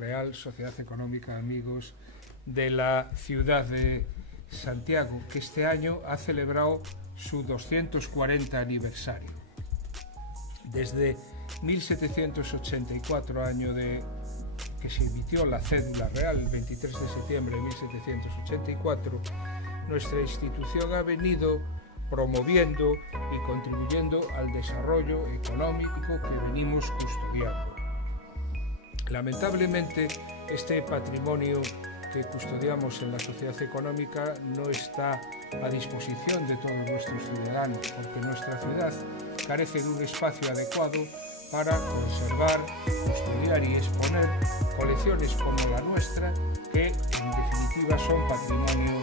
Real Sociedad Económica Amigos de la ciudad de Santiago, que este año ha celebrado su 240 aniversario. Desde 1784, año de que se emitió la cédula real, el 23 de septiembre de 1784, nuestra institución ha venido promoviendo y contribuyendo al desarrollo económico que venimos custodiando. Lamentablemente, este patrimonio que custodiamos en la sociedad económica no está a disposición de todos nuestros ciudadanos, porque nuestra ciudad carece de un espacio adecuado para conservar, custodiar y exponer colecciones como la nuestra, que en definitiva son patrimonio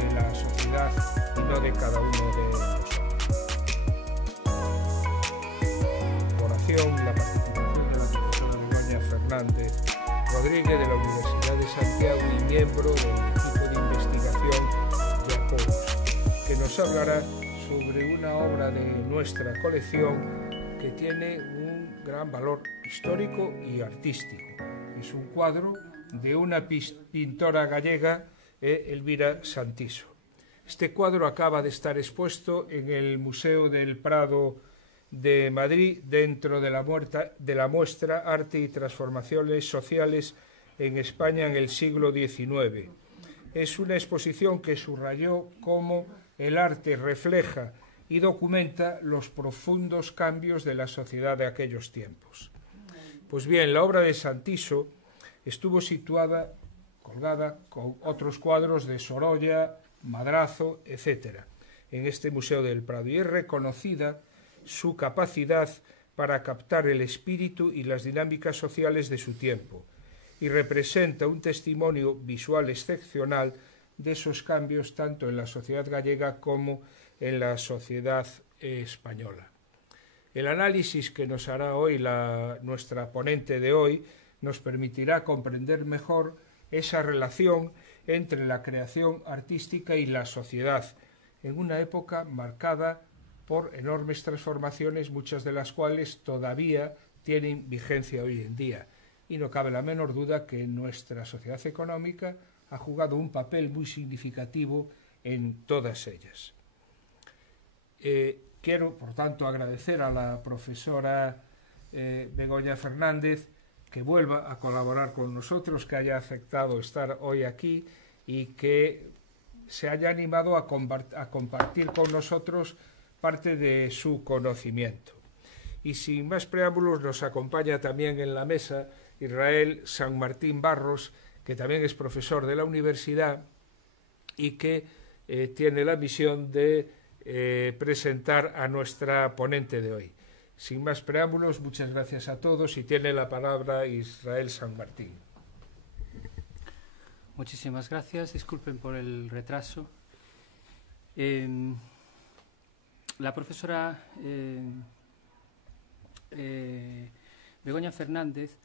de la sociedad y no de cada uno de nosotros. La participación de la profesora Begoña Fernández Rodríguez de la Universidad de Santiago y miembro del equipo de investigación de Acobos, que nos hablará sobre una obra de nuestra colección que tiene un gran valor histórico y artístico. Es un cuadro de una pintora gallega, Elvira Santiso. Este cuadro acaba de estar expuesto en el Museo del Prado de Madrid dentro de la muestra Arte y Transformaciones Sociales en España en el siglo XIX. Es una exposición que subrayó cómo el arte refleja y documenta los profundos cambios de la sociedad de aquellos tiempos. Pues bien, la obra de Santiso estuvo situada, colgada con otros cuadros de Sorolla, Madrazo, etc., en este Museo del Prado, y es reconocida su capacidad para captar el espíritu y las dinámicas sociales de su tiempo, y representa un testimonio visual excepcional de esos cambios tanto en la sociedad gallega como en la sociedad española. El análisis que nos hará hoy nuestra ponente de hoy nos permitirá comprender mejor esa relación entre la creación artística y la sociedad, en una época marcada por enormes transformaciones, muchas de las cuales todavía tienen vigencia hoy en día. Y no cabe la menor duda que nuestra sociedad económica ha jugado un papel muy significativo en todas ellas. Quiero, por tanto, agradecer a la profesora Begoña Fernández que vuelva a colaborar con nosotros, que haya aceptado estar hoy aquí y que se haya animado a compartir con nosotros parte de su conocimiento. Y sin más preámbulos, nos acompaña también en la mesa Israel San Martín Barros, que también es profesor de la universidad y que tiene la misión de presentar a nuestra ponente de hoy. Sin más preámbulos, muchas gracias a todos y tiene la palabra Israel San Martín. Muchísimas gracias, disculpen por el retraso. La profesora Begoña Fernández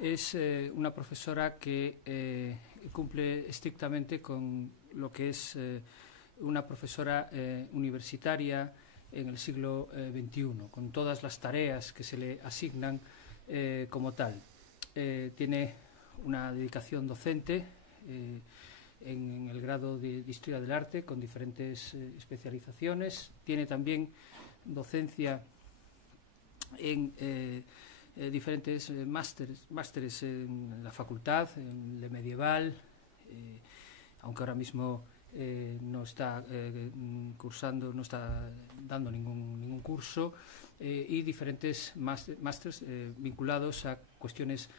es una profesora que cumple estrictamente con lo que es una profesora universitaria en el siglo XXI, con todas las tareas que se le asignan como tal. Tiene una dedicación docente en el grado de Historia del Arte, con diferentes especializaciones. Tiene también docencia en diferentes másteres en la facultad, en el medieval, aunque ahora mismo no está cursando, no está dando ningún curso, y diferentes másteres vinculados a cuestiones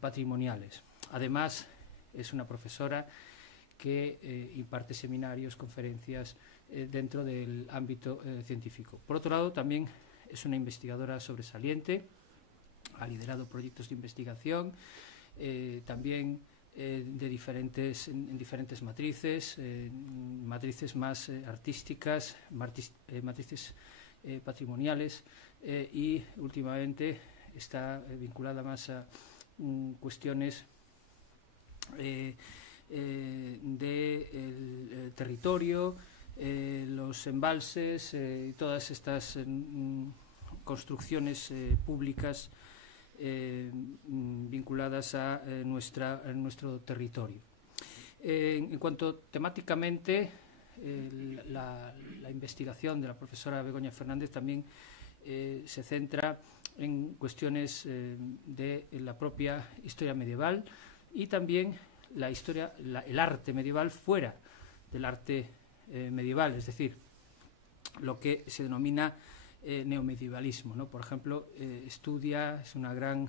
patrimoniales. Además, es una profesora que imparte seminarios, conferencias dentro del ámbito científico. Por otro lado, también es una investigadora sobresaliente, ha liderado proyectos de investigación, también en diferentes matrices, matrices más artísticas, matrices patrimoniales, y últimamente está vinculada más a cuestiones del territorio, los embalses y todas estas construcciones públicas vinculadas a nuestro territorio. En cuanto temáticamente, la investigación de la profesora Begoña Fernández también se centra en cuestiones de la propia historia medieval y también el arte medieval fuera del arte medieval, es decir, lo que se denomina neomedievalismo, ¿no? Por ejemplo, es una gran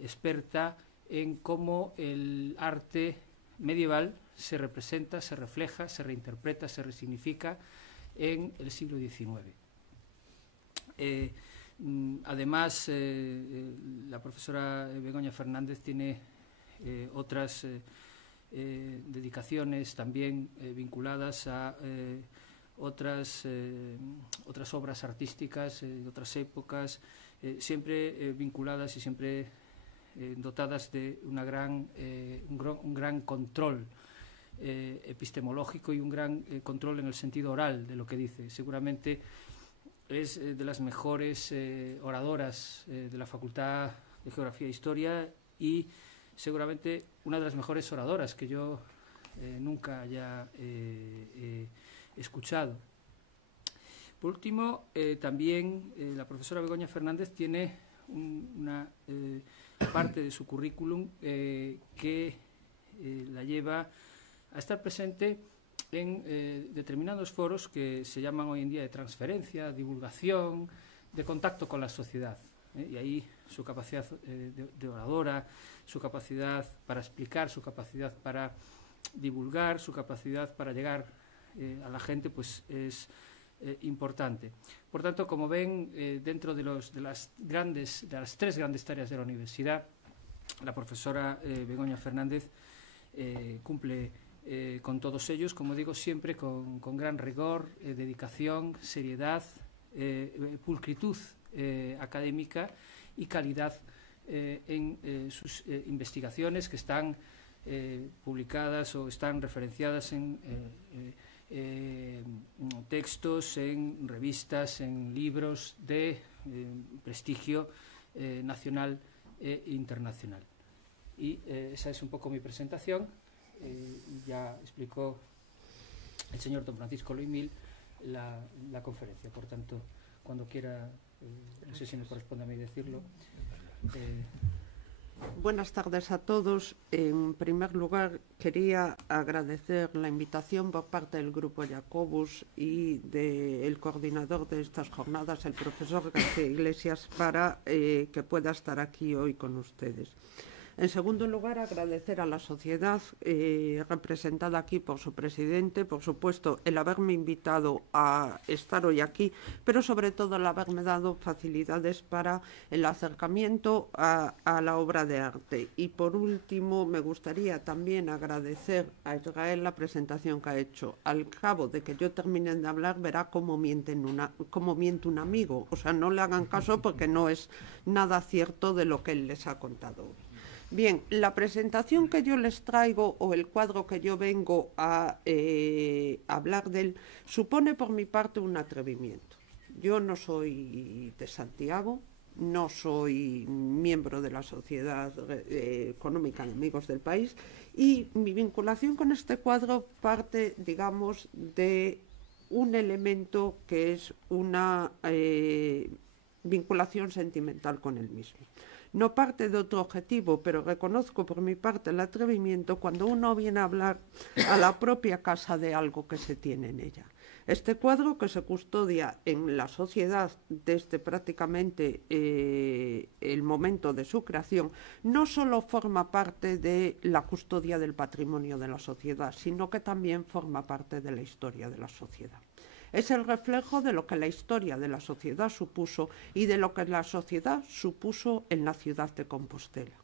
experta en cómo el arte medieval se representa, se refleja, se reinterpreta, se resignifica en el siglo XIX. Además, la profesora Begoña Fernández tiene otras dedicaciones también vinculadas a otras obras artísticas de otras épocas, siempre vinculadas y siempre dotadas de un gran control epistemológico y un gran control en el sentido oral de lo que dice. Seguramente es de las mejores oradoras de la Facultad de Geografía e Historia y seguramente una de las mejores oradoras que yo nunca haya escuchado. Por último, también la profesora Begoña Fernández tiene una parte de su currículum que la lleva a estar presente en determinados foros que se llaman hoy en día de transferencia, divulgación, de contacto con la sociedad. Y ahí su capacidad de oradora, su capacidad para explicar, su capacidad para divulgar, su capacidad para llegar a la gente, pues es importante. Por tanto, como ven, dentro de las tres grandes tareas de la universidad, la profesora Begoña Fernández cumple con todos ellos, como digo, siempre con gran rigor, dedicación, seriedad, pulcritud académica y calidad en sus investigaciones, que están publicadas o están referenciadas en textos, en revistas, en libros de prestigio nacional e internacional. Y esa es un poco mi presentación. Ya explicó el señor don Francisco Loimil la conferencia. Por tanto, cuando quiera, no sé si me corresponde a mí decirlo. Buenas tardes a todos. En primer lugar, quería agradecer la invitación por parte del Grupo Jacobus y del coordinador de estas jornadas, el profesor García Iglesias, para que pueda estar aquí hoy con ustedes. En segundo lugar, agradecer a la sociedad representada aquí por su presidente, por supuesto, el haberme invitado a estar hoy aquí, pero sobre todo el haberme dado facilidades para el acercamiento a la obra de arte. Y por último, me gustaría también agradecer a Israel la presentación que ha hecho. Al cabo de que yo termine de hablar, verá cómo miente un amigo. O sea, no le hagan caso porque no es nada cierto de lo que él les ha contado hoy. Bien, la presentación que yo les traigo o el cuadro que yo vengo a hablar de él supone por mi parte un atrevimiento. Yo no soy de Santiago, no soy miembro de la Sociedad Económica de Amigos del País y mi vinculación con este cuadro parte, digamos, de un elemento que es una vinculación sentimental con él mismo. No parte de otro objetivo, pero reconozco por mi parte el atrevimiento cuando uno viene a hablar a la propia casa de algo que se tiene en ella. Este cuadro, que se custodia en la sociedad desde prácticamente el momento de su creación, no solo forma parte de la custodia del patrimonio de la sociedad, sino que también forma parte de la historia de la sociedad. Es el reflejo de lo que la historia de la sociedad supuso y de lo que la sociedad supuso en la ciudad de Compostela.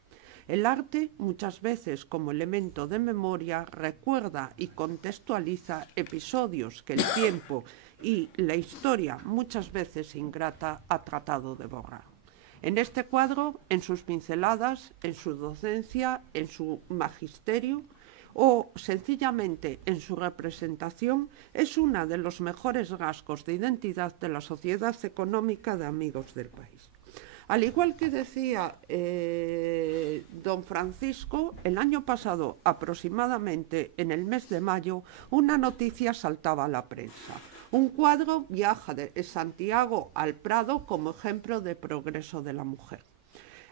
El arte, muchas veces como elemento de memoria, recuerda y contextualiza episodios que el tiempo y la historia, muchas veces ingrata, ha tratado de borrar. En este cuadro, en sus pinceladas, en su docencia, en su magisterio, o sencillamente en su representación, es uno de los mejores rasgos de identidad de la sociedad económica de Amigos del País. Al igual que decía don Francisco, el año pasado, aproximadamente en el mes de mayo, una noticia saltaba a la prensa. Un cuadro viaja de Santiago al Prado como ejemplo de progreso de la mujer.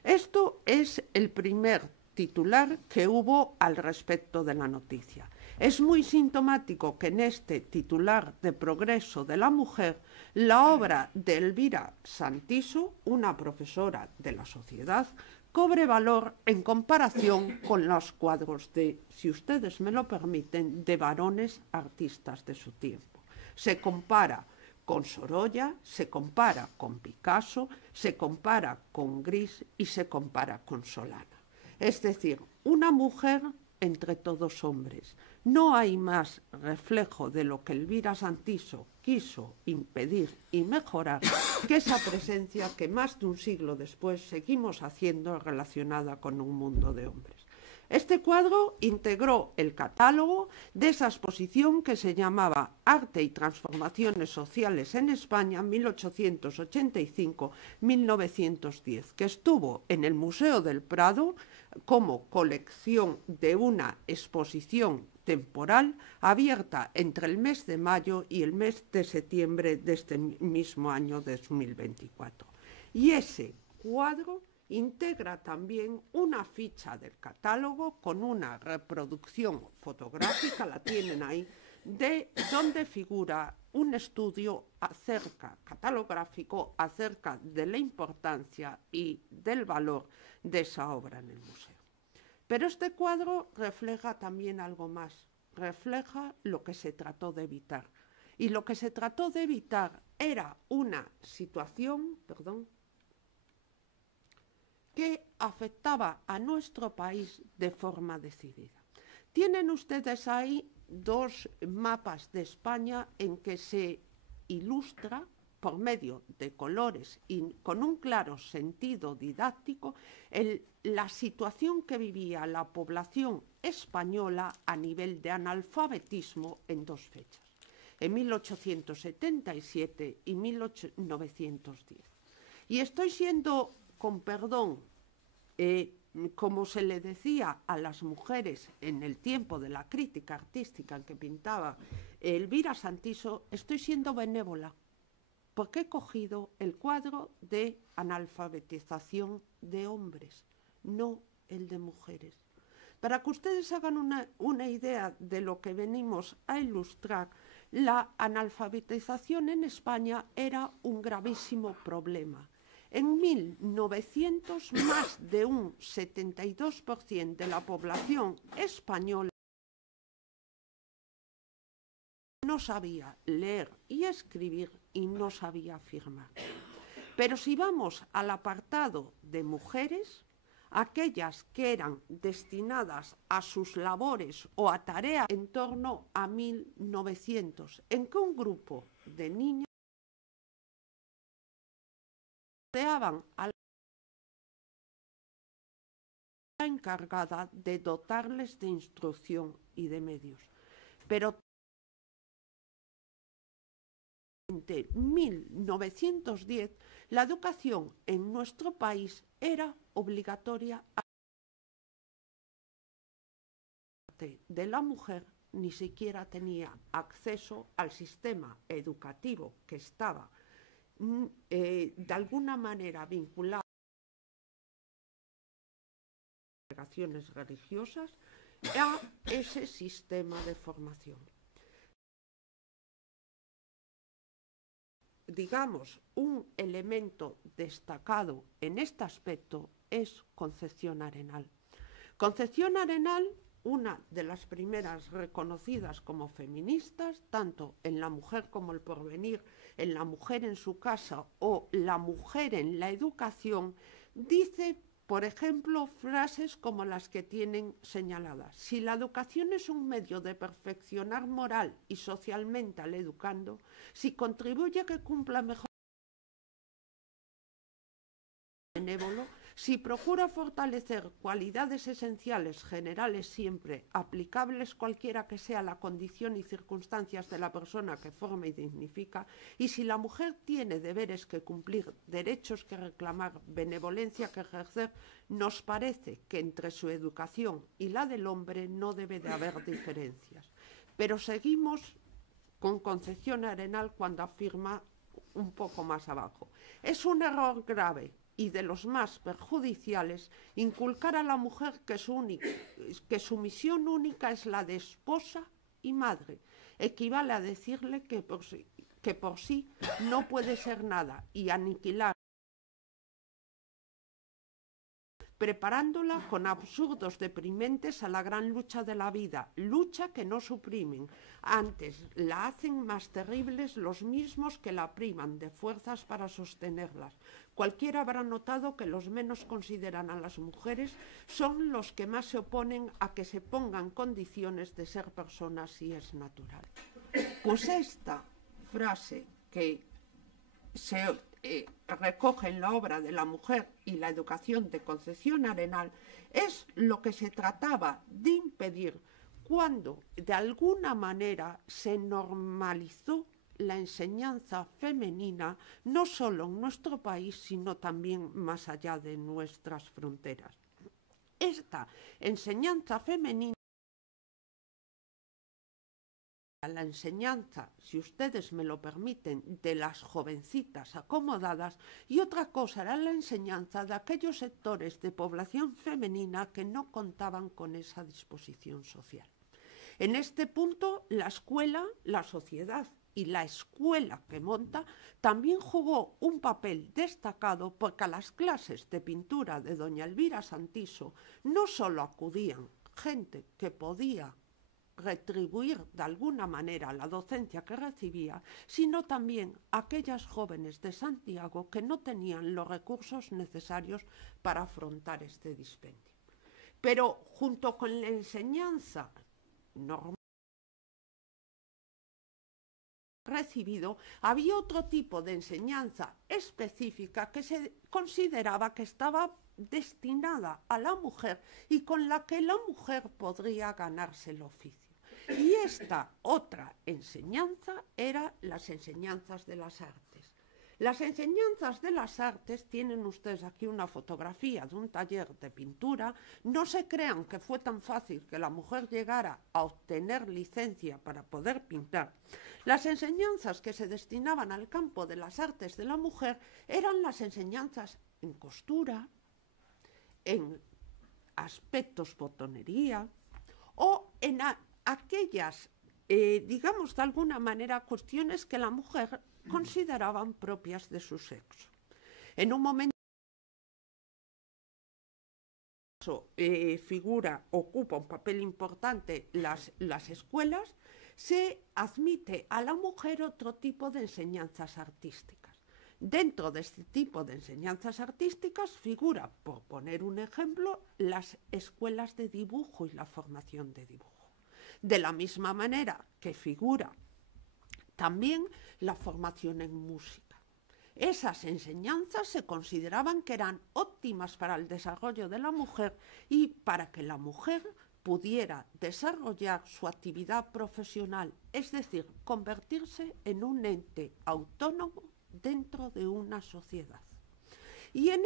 Esto es el primer titular que hubo al respecto de la noticia. Es muy sintomático que en este titular de progreso de la mujer, la obra de Elvira Santiso, una profesora de la sociedad, cobre valor en comparación con los cuadros de, si ustedes me lo permiten, de varones artistas de su tiempo. Se compara con Sorolla, se compara con Picasso, se compara con Gris y se compara con Solana. Es decir, una mujer entre todos hombres. No hay más reflejo de lo que Elvira Santiso quiso impedir y mejorar que esa presencia que más de un siglo después seguimos haciendo relacionada con un mundo de hombres. Este cuadro integró el catálogo de esa exposición que se llamaba Arte y Transformaciones Sociales en España 1885-1910, que estuvo en el Museo del Prado como colección de una exposición temporal abierta entre el mes de mayo y el mes de septiembre de este mismo año 2024. Y ese cuadro integra también una ficha del catálogo con una reproducción fotográfica, la tienen ahí, de donde figura un estudio catalográfico acerca de la importancia y del valor de esa obra en el museo. Pero este cuadro refleja también algo más, refleja lo que se trató de evitar. Y lo que se trató de evitar era una situación, que afectaba a nuestro país de forma decidida. Tienen ustedes ahí dos mapas de España en que se ilustra por medio de colores y con un claro sentido didáctico la situación que vivía la población española a nivel de analfabetismo en dos fechas, en 1877 y 1910. Y estoy siendo, con perdón, como se le decía a las mujeres en el tiempo de la crítica artística en que pintaba Elvira Santiso, estoy siendo benévola, porque he cogido el cuadro de analfabetización de hombres, no el de mujeres. Para que ustedes hagan una idea de lo que venimos a ilustrar, la analfabetización en España era un gravísimo problema. En 1900, más de un 72% de la población española no sabía leer y escribir y no sabía firmar. Pero si vamos al apartado de mujeres, aquellas que eran destinadas a sus labores o a tareas en torno a 1900, en que un grupo de niñas rodeaban a la encargada de dotarles de instrucción y de medios. Pero en 1910 la educación en nuestro país era obligatoria de la mujer, ni siquiera tenía acceso al sistema educativo que estaba de alguna manera vinculado a las congregaciones religiosas, a ese sistema de formación. Digamos, un elemento destacado en este aspecto es Concepción Arenal. Concepción Arenal, una de las primeras reconocidas como feministas, tanto en La mujer como el porvenir, en La mujer en su casa o La mujer en la educación, dice, por ejemplo, frases como las que tienen señaladas. Si la educación es un medio de perfeccionar moral y socialmente al educando, si contribuye a que cumpla mejor benévolo, si procura fortalecer cualidades esenciales generales siempre, aplicables cualquiera que sea la condición y circunstancias de la persona que forma y dignifica, y si la mujer tiene deberes que cumplir, derechos que reclamar, benevolencia que ejercer, nos parece que entre su educación y la del hombre no debe de haber diferencias. Pero seguimos con Concepción Arenal cuando afirma un poco más abajo: es un error grave y de los más perjudiciales inculcar a la mujer que su misión única es la de esposa y madre. Equivale a decirle que por sí no puede ser nada y aniquilar, preparándola con absurdos deprimentes a la gran lucha de la vida, lucha que no suprimen, antes la hacen más terribles los mismos que la privan de fuerzas para sostenerlas. Cualquiera habrá notado que los menos consideran a las mujeres son los que más se oponen a que se pongan condiciones de ser personas si es natural. Pues esta frase que se recoge en la obra de la mujer y la educación de Concepción Arenal es lo que se trataba de impedir cuando de alguna manera se normalizó la enseñanza femenina, no solo en nuestro país, sino también más allá de nuestras fronteras. Esta enseñanza femenina, la enseñanza, si ustedes me lo permiten, de las jovencitas acomodadas, y otra cosa era la enseñanza de aquellos sectores de población femenina que no contaban con esa disposición social. En este punto, la escuela, la sociedad y la escuela que monta también jugó un papel destacado, porque a las clases de pintura de doña Elvira Santiso no solo acudían gente que podía retribuir de alguna manera la docencia que recibía, sino también aquellas jóvenes de Santiago que no tenían los recursos necesarios para afrontar este dispendio. Pero junto con la enseñanza normal recibido, había otro tipo de enseñanza específica que se consideraba que estaba destinada a la mujer y con la que la mujer podría ganarse el oficio. Y esta otra enseñanza eran las enseñanzas de las artes. Las enseñanzas de las artes, tienen ustedes aquí una fotografía de un taller de pintura. No se crean que fue tan fácil que la mujer llegara a obtener licencia para poder pintar. Las enseñanzas que se destinaban al campo de las artes de la mujer eran las enseñanzas en costura, en aspectos botonería o en aquellas, digamos de alguna manera, cuestiones que la mujer consideraban propias de su sexo. En un momento ocupa un papel importante las escuelas, se admite a la mujer otro tipo de enseñanzas artísticas. Dentro de este tipo de enseñanzas artísticas figura, por poner un ejemplo, las escuelas de dibujo y la formación de dibujo. De la misma manera que figura también la formación en música. Esas enseñanzas se consideraban que eran óptimas para el desarrollo de la mujer y para que la mujer pudiera desarrollar su actividad profesional, es decir, convertirse en un ente autónomo dentro de una sociedad. Y en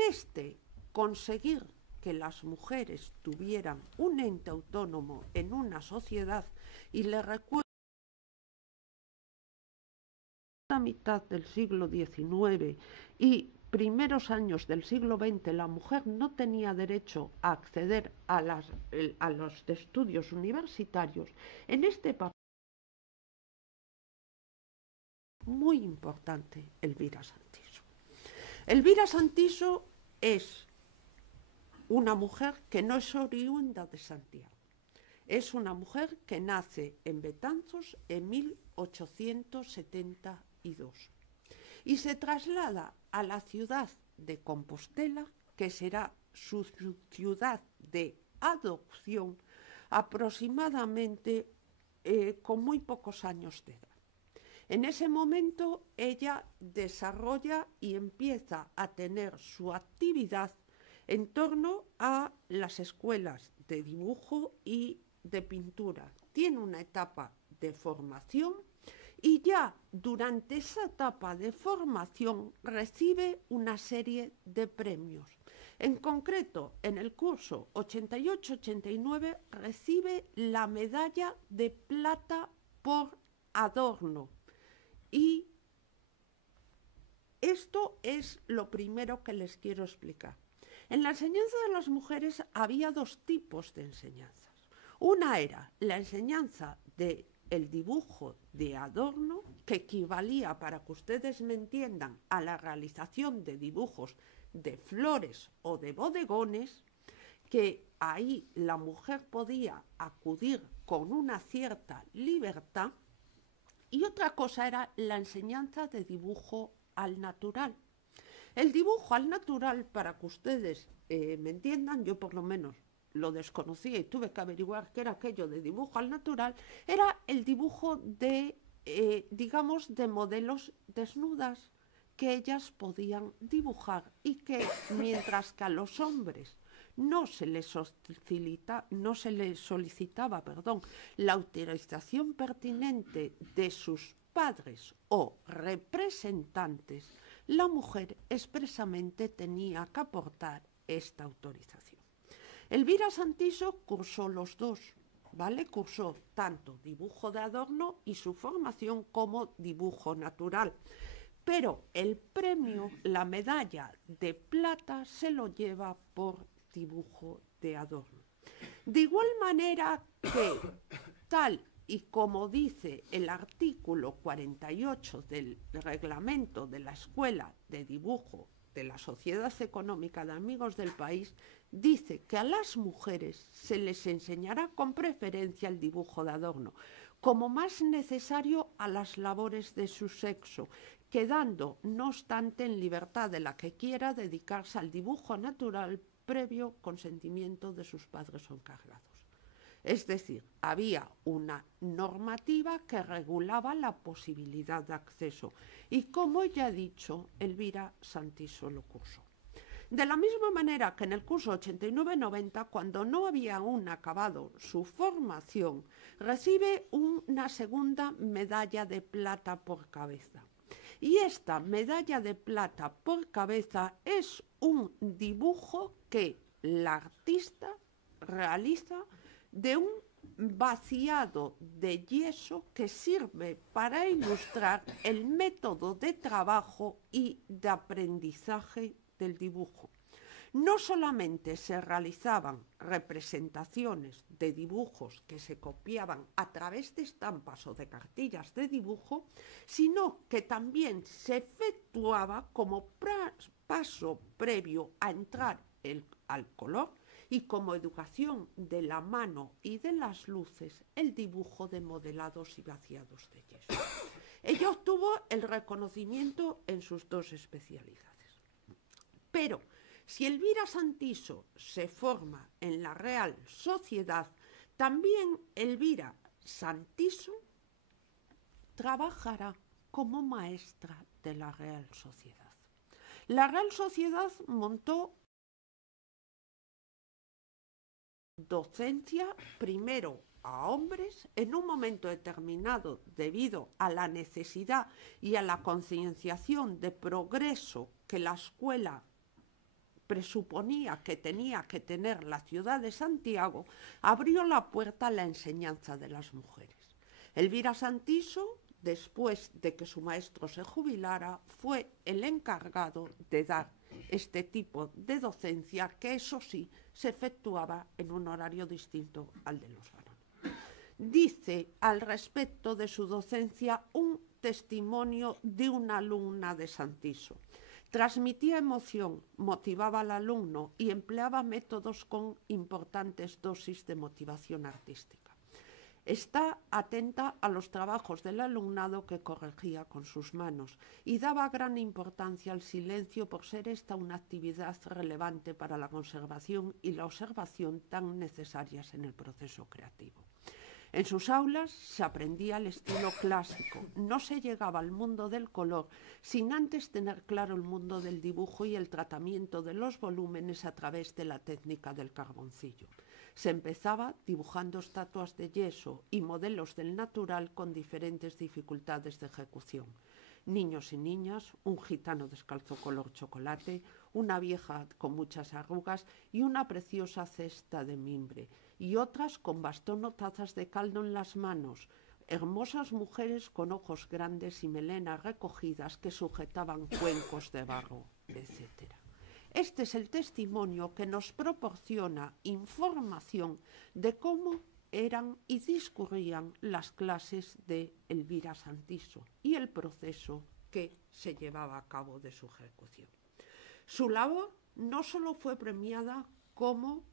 conseguir que las mujeres tuvieran un ente autónomo en una sociedad, y les recuerdo la mitad del siglo XIX y primeros años del siglo XX, la mujer no tenía derecho a acceder a los estudios universitarios. En este papel muy importante Elvira Santiso. Elvira Santiso es una mujer que no es oriunda de Santiago. Es una mujer que nace en Betanzos en 1872 y se traslada a la ciudad de Compostela, que será su ciudad de adopción, aproximadamente con muy pocos años de edad. En ese momento ella desarrolla y empieza a tener su actividad en torno a las escuelas de dibujo y de pintura. Tiene una etapa de formación y ya durante esa etapa de formación recibe una serie de premios. En concreto, en el curso 88-89 recibe la medalla de plata por Adorno. Y esto es lo primero que les quiero explicar. En la enseñanza de las mujeres había dos tipos de enseñanzas. Una era la enseñanza del dibujo de Adorno, que equivalía, para que ustedes me entiendan, a la realización de dibujos de flores o de bodegones, que ahí la mujer podía acudir con una cierta libertad. Y otra cosa era la enseñanza de dibujo al natural. El dibujo al natural, para que ustedes me entiendan, yo por lo menos lo desconocía y tuve que averiguar qué era aquello de dibujo al natural, era el dibujo de, digamos, de modelos desnudas que ellas podían dibujar y que mientras que a los hombres no se les solicitaba la autorización pertinente de sus padres o representantes, la mujer expresamente tenía que aportar esta autorización. Elvira Santiso cursó los dos, ¿vale? Cursó tanto dibujo de Adorno y su formación como dibujo natural. Pero el premio, la medalla de plata, se lo lleva por dibujo de Adorno. De igual manera que, tal y como dice el artículo 48 del reglamento de la Escuela de Dibujo de la Sociedad Económica de Amigos del País, dice que a las mujeres se les enseñará con preferencia el dibujo de Adorno, como más necesario a las labores de su sexo, quedando, no obstante, en libertad de la que quiera dedicarse al dibujo natural previo consentimiento de sus padres o encargados. Es decir, había una normativa que regulaba la posibilidad de acceso y, como ya he dicho, Elvira Santiso lo cursó. De la misma manera que en el curso 89-90, cuando no había aún acabado su formación, recibe una segunda medalla de plata por cabeza. Y esta medalla de plata por cabeza es un dibujo que la artista realiza de un vaciado de yeso que sirve para ilustrar el método de trabajo y de aprendizaje del dibujo. No solamente se realizaban representaciones de dibujos que se copiaban a través de estampas o de cartillas de dibujo, sino que también se efectuaba como paso previo a entrar al color y como educación de la mano y de las luces, el dibujo de modelados y vaciados de yeso. Ella obtuvo el reconocimiento en sus dos especialidades. Pero si Elvira Santiso se forma en la Real Sociedad, también Elvira Santiso trabajará como maestra de la Real Sociedad. La Real Sociedad montó docencia primero a hombres en un momento determinado debido a la necesidad y a la concienciación de progreso que la escuela presuponía que tenía que tener la ciudad de Santiago, abrió la puerta a la enseñanza de las mujeres. Elvira Santiso, después de que su maestro se jubilara, fue el encargado de dar este tipo de docencia, que eso sí, se efectuaba en un horario distinto al de los varones. Dice al respecto de su docencia un testimonio de una alumna de Santiso. Transmitía emoción, motivaba al alumno y empleaba métodos con importantes dosis de motivación artística. Está atenta a los trabajos del alumnado que corregía con sus manos y daba gran importancia al silencio por ser esta una actividad relevante para la conservación y la observación tan necesarias en el proceso creativo. En sus aulas se aprendía el estilo clásico, no se llegaba al mundo del color sin antes tener claro el mundo del dibujo y el tratamiento de los volúmenes a través de la técnica del carboncillo. Se empezaba dibujando estatuas de yeso y modelos del natural con diferentes dificultades de ejecución. Niños y niñas, un gitano descalzo color chocolate, una vieja con muchas arrugas y una preciosa cesta de mimbre, y otras con bastón o tazas de caldo en las manos, hermosas mujeres con ojos grandes y melenas recogidas que sujetaban cuencos de barro, etc. Este es el testimonio que nos proporciona información de cómo eran y discurrían las clases de Elvira Santiso y el proceso que se llevaba a cabo de su ejecución. Su labor no solo fue premiada como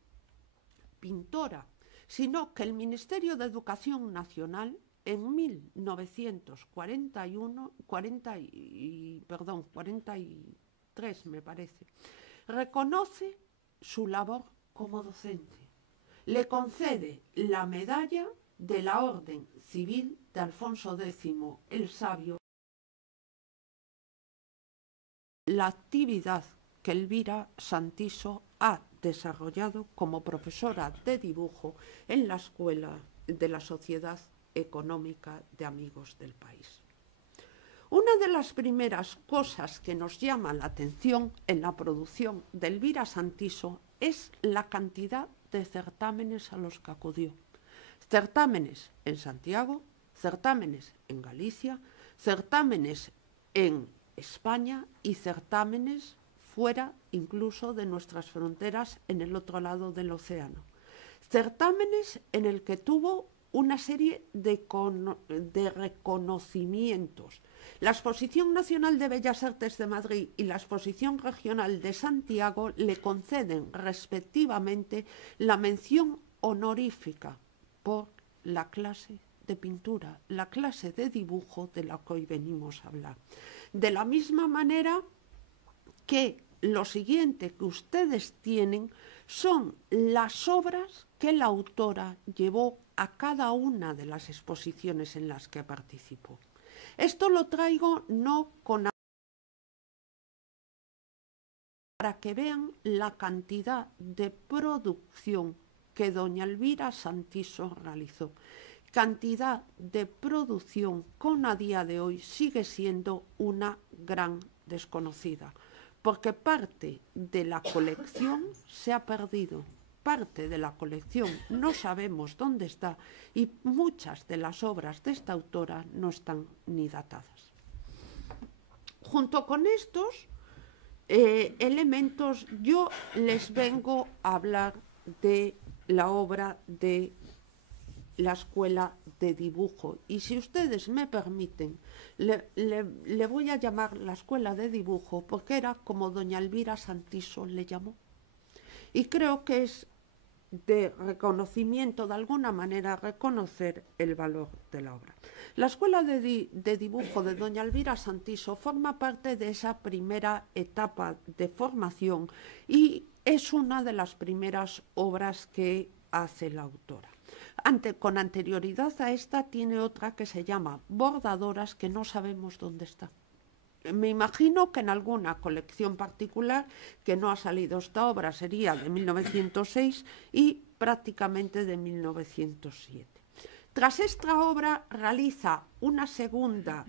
pintora, sino que el Ministerio de Educación Nacional en 1943, me parece, reconoce su labor como docente. Le concede la medalla de la Orden Civil de Alfonso X el Sabio. La actividad que Elvira Santiso ha desarrollado como profesora de dibujo en la Escuela de la Sociedad Económica de Amigos del País. Una de las primeras cosas que nos llama la atención en la producción de Elvira Santiso es la cantidad de certámenes a los que acudió. Certámenes en Santiago, certámenes en Galicia, certámenes en España y certámenes fuera incluso de nuestras fronteras en el otro lado del océano. Certámenes en el que tuvo una serie de reconocimientos. La Exposición Nacional de Bellas Artes de Madrid y la Exposición Regional de Santiago le conceden respectivamente la mención honorífica por la clase de pintura, la clase de dibujo de la que hoy venimos a hablar. De la misma manera que lo siguiente que ustedes tienen son las obras que la autora llevó a cada una de las exposiciones en las que participó. Esto lo traigo no con para que vean la cantidad de producción que doña Elvira Santiso realizó. Cantidad de producción que a día de hoy sigue siendo una gran desconocida, porque parte de la colección se ha perdido. Parte de la colección no sabemos dónde está y muchas de las obras de esta autora no están ni datadas. Junto con estos elementos yo les vengo a hablar de la obra de la Escuela de Dibujo y si ustedes me permiten le voy a llamar la Escuela de Dibujo porque era como doña Elvira Santiso le llamó y creo que es de reconocimiento, de alguna manera, reconocer el valor de la obra. La Escuela de Dibujo de doña Elvira Santiso forma parte de esa primera etapa de formación y es una de las primeras obras que hace la autora. Con anterioridad a esta tiene otra que se llama Bordadoras, que no sabemos dónde está. Me imagino que en alguna colección particular que no ha salido esta obra sería de 1906 y prácticamente de 1907. Tras esta obra realiza una segunda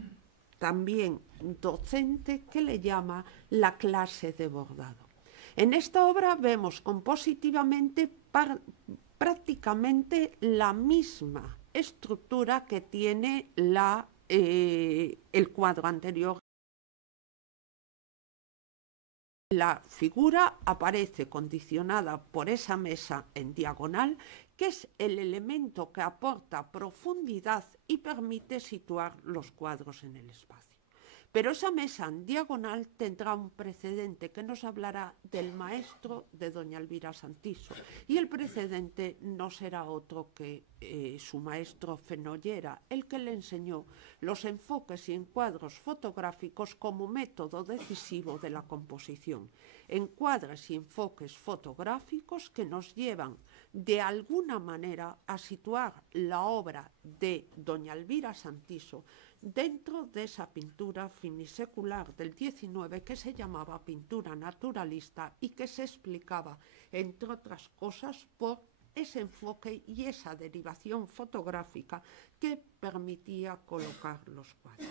también docente que le llama la clase de bordado. En esta obra vemos compositivamente prácticamente la misma estructura que tiene el cuadro anterior. La figura aparece condicionada por esa mesa en diagonal, que es el elemento que aporta profundidad y permite situar los cuadros en el espacio. Pero esa mesa en diagonal tendrá un precedente que nos hablará del maestro de doña Elvira Santiso. Y el precedente no será otro que su maestro Fenollera, el que le enseñó los enfoques y encuadros fotográficos como método decisivo de la composición. Encuadres y enfoques fotográficos que nos llevan de alguna manera a situar la obra de doña Elvira Santiso dentro de esa pintura finisecular del XIX que se llamaba pintura naturalista y que se explicaba, entre otras cosas, por ese enfoque y esa derivación fotográfica que permitía colocar los cuadros.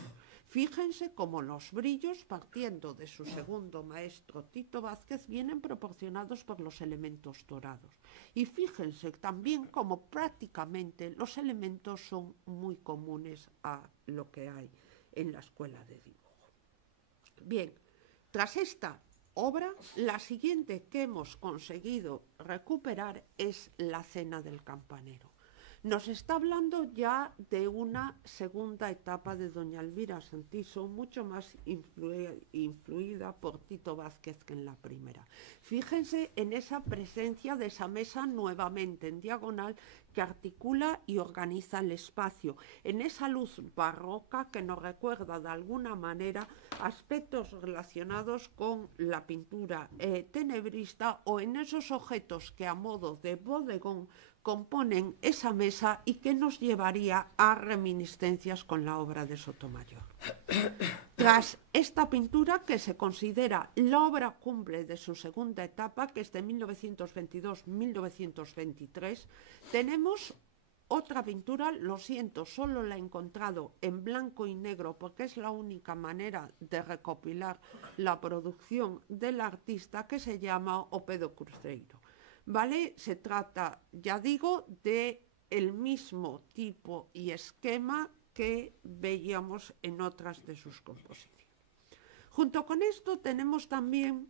Fíjense cómo los brillos, partiendo de su segundo maestro Tito Vázquez, vienen proporcionados por los elementos dorados. Y fíjense también cómo prácticamente los elementos son muy comunes a lo que hay en la escuela de dibujo. Bien, tras esta obra, la siguiente que hemos conseguido recuperar es La cena del campanero. Nos está hablando ya de una segunda etapa de doña Elvira Santiso, mucho más influida por Tito Vázquez que en la primera. Fíjense en esa presencia de esa mesa nuevamente en diagonal que articula y organiza el espacio, en esa luz barroca que nos recuerda de alguna manera aspectos relacionados con la pintura tenebrista, o en esos objetos que a modo de bodegón componen esa mesa y que nos llevaría a reminiscencias con la obra de Sotomayor. Tras esta pintura, que se considera la obra cumbre de su segunda etapa, que es de 1922-1923, tenemos otra pintura, lo siento, solo la he encontrado en blanco y negro porque es la única manera de recopilar la producción del artista, que se llama O Pedo Cruzeiro. ¿Vale? Se trata, ya digo, de el mismo tipo y esquema que veíamos en otras de sus composiciones. Junto con esto tenemos también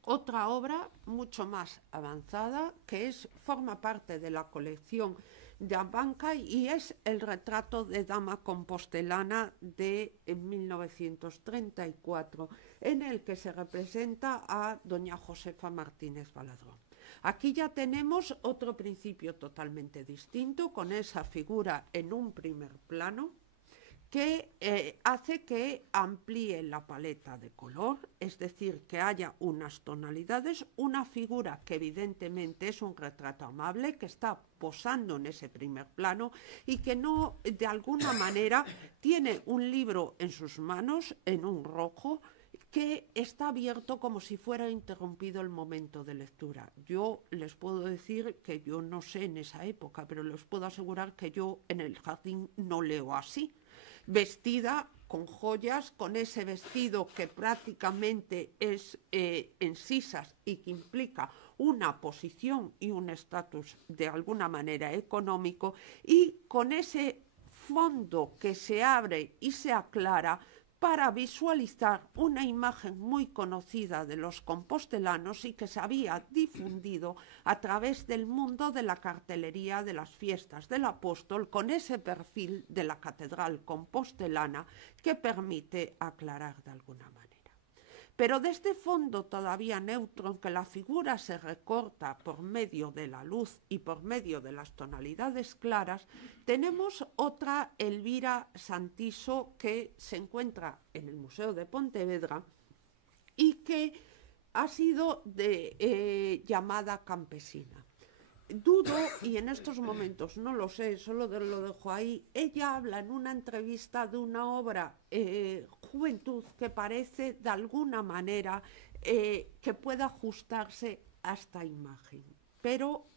otra obra mucho más avanzada que forma parte de la colección de Abanca y es el retrato de dama compostelana de 1934, en el que se representa a doña Josefa Martínez Baladrón. Aquí ya tenemos otro principio totalmente distinto, con esa figura en un primer plano, que hace que amplíe la paleta de color, es decir, que haya unas tonalidades, una figura que evidentemente es un retrato amable, que está posando en ese primer plano y que no, de alguna manera, tiene un libro en sus manos, en un rojo, que está abierto como si fuera interrumpido el momento de lectura. Yo les puedo decir que yo no sé en esa época, pero les puedo asegurar que yo en el jardín no leo así. Vestida con joyas, con ese vestido que prácticamente es en sisas y que implica una posición y un estatus de alguna manera económico, y con ese fondo que se abre y se aclara para visualizar una imagen muy conocida de los compostelanos y que se había difundido a través del mundo de la cartelería de las fiestas del apóstol, con ese perfil de la catedral compostelana que permite aclarar de alguna manera. Pero de este fondo todavía neutro, en que la figura se recorta por medio de la luz y por medio de las tonalidades claras, tenemos otra Elvira Santiso que se encuentra en el Museo de Pontevedra y que ha sido llamada campesina. Dudo, y en estos momentos no lo sé, solo lo dejo ahí. Ella habla en una entrevista de una obra Juventud que parece de alguna manera que pueda ajustarse a esta imagen, pero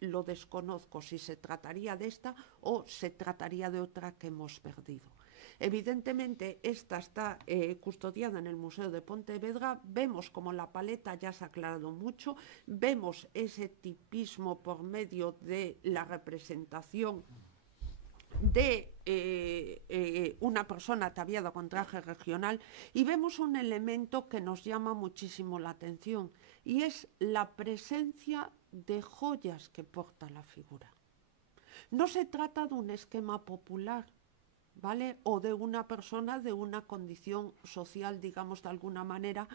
lo desconozco si se trataría de esta o se trataría de otra que hemos perdido. Evidentemente esta está custodiada en el Museo de Pontevedra. Vemos como la paleta ya se ha aclarado mucho, vemos ese tipismo por medio de la representación de una persona ataviada con traje regional, y vemos un elemento que nos llama muchísimo la atención, y es la presencia de joyas que porta la figura. No se trata de un esquema popular, ¿vale? O de una persona de una condición social, digamos de alguna manera,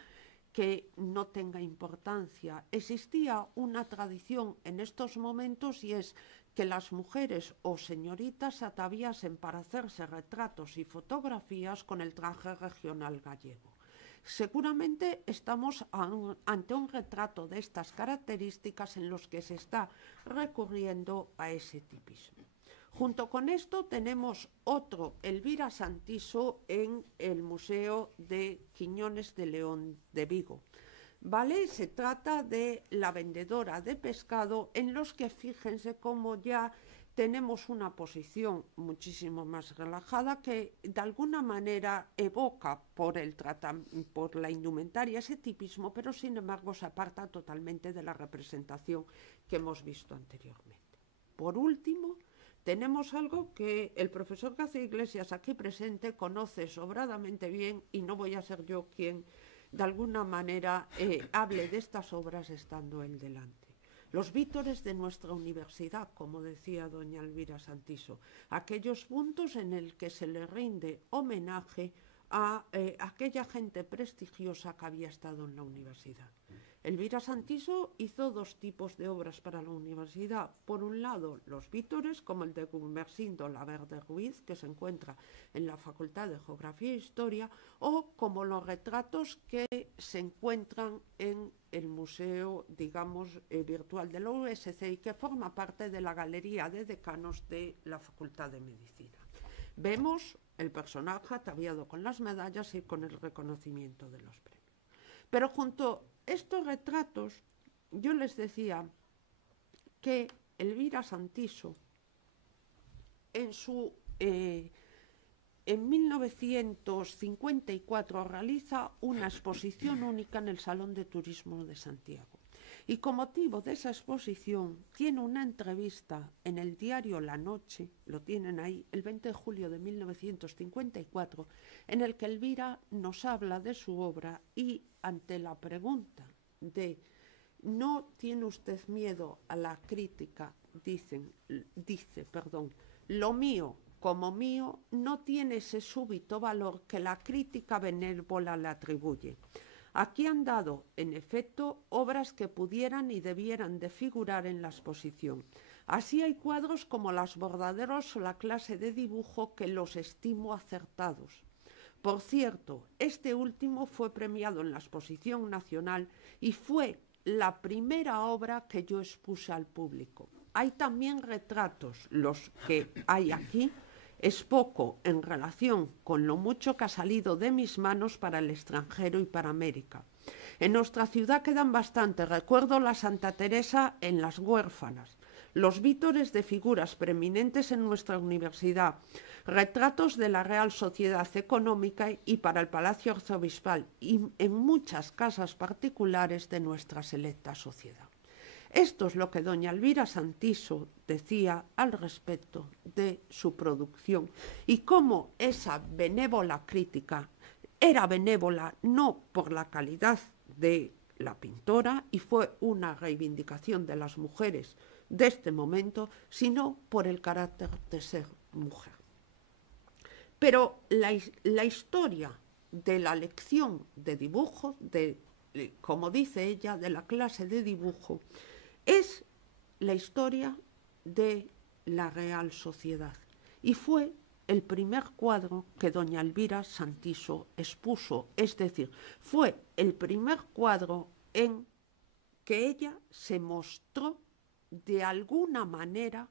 que no tenga importancia. Existía una tradición en estos momentos, y es que las mujeres o señoritas se ataviasen para hacerse retratos y fotografías con el traje regional gallego. Seguramente estamos ante un retrato de estas características en los que se está recurriendo a ese tipismo. Junto con esto tenemos otro, Elvira Santiso, en el Museo de Quiñones de León de Vigo. ¿Vale? Se trata de la vendedora de pescado, en los que fíjense cómo ya tenemos una posición muchísimo más relajada, que de alguna manera evoca por la indumentaria ese tipismo, pero sin embargo se aparta totalmente de la representación que hemos visto anteriormente. Por último, tenemos algo que el profesor García Iglesias, aquí presente, conoce sobradamente bien, y no voy a ser yo quien de alguna manera hable de estas obras estando él delante. Los vítores de nuestra universidad, como decía doña Elvira Santiso, aquellos puntos en el que se le rinde homenaje a aquella gente prestigiosa que había estado en la universidad. Elvira Santiso hizo dos tipos de obras para la universidad. Por un lado, los vítores, como el de Gumersindo Laverde Ruiz, que se encuentra en la Facultad de Geografía e Historia, o como los retratos que se encuentran en el museo, digamos, virtual de la USC, y que forma parte de la galería de decanos de la Facultad de Medicina. Vemos el personaje ataviado con las medallas y con el reconocimiento de los premios. Pero junto a estos retratos, yo les decía que Elvira Santiso, en 1954 realiza una exposición única en el Salón de Turismo de Santiago. Y con motivo de esa exposición tiene una entrevista en el diario La Noche, lo tienen ahí, el 20 de julio de 1954, en el que Elvira nos habla de su obra y ante la pregunta de ¿no tiene usted miedo a la crítica? Dice, lo mío como mío no tiene ese súbito valor que la crítica benévola le atribuye. Aquí han dado, en efecto, obras que pudieran y debieran de figurar en la exposición. Así hay cuadros como Las Bordaderos o la clase de dibujo que los estimo acertados. Por cierto, este último fue premiado en la Exposición Nacional y fue la primera obra que yo expuse al público. Hay también retratos, los que hay aquí. Es poco en relación con lo mucho que ha salido de mis manos para el extranjero y para América. En nuestra ciudad quedan bastante. Recuerdo la Santa Teresa en Las Huérfanas, los vítores de figuras preeminentes en nuestra universidad, retratos de la Real Sociedad Económica y para el Palacio Arzobispal y en muchas casas particulares de nuestra selecta sociedad. Esto es lo que doña Elvira Santiso decía al respecto de su producción y cómo esa benévola crítica era benévola no por la calidad de la pintora, y fue una reivindicación de las mujeres de este momento, sino por el carácter de ser mujer. Pero la historia de la lección de dibujo, como dice ella, de la clase de dibujo, es la historia de la Real Sociedad y fue el primer cuadro que doña Elvira Santiso expuso, es decir, fue el primer cuadro en que ella se mostró de alguna manera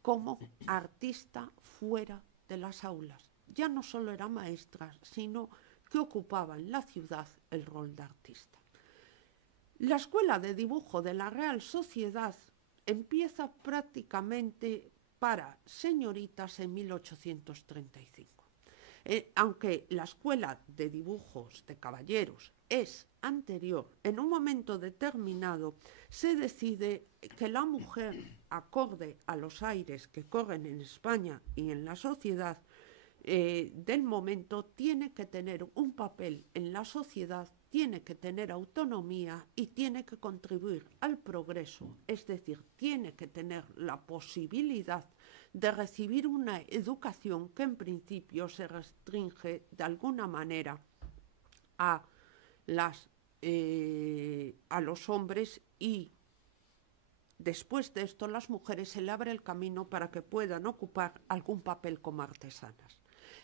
como artista fuera de las aulas. Ya no solo era maestra, sino que ocupaba en la ciudad el rol de artista. La escuela de dibujo de la Real Sociedad empieza prácticamente para señoritas en 1835. Aunque la escuela de dibujos de caballeros es anterior, en un momento determinado se decide que la mujer, acorde a los aires que corren en España y en la sociedad del momento, tiene que tener un papel en la sociedad, tiene que tener autonomía y tiene que contribuir al progreso, es decir, tiene que tener la posibilidad de recibir una educación que en principio se restringe de alguna manera a los hombres, y después de esto las mujeres se le abre el camino para que puedan ocupar algún papel como artesanas.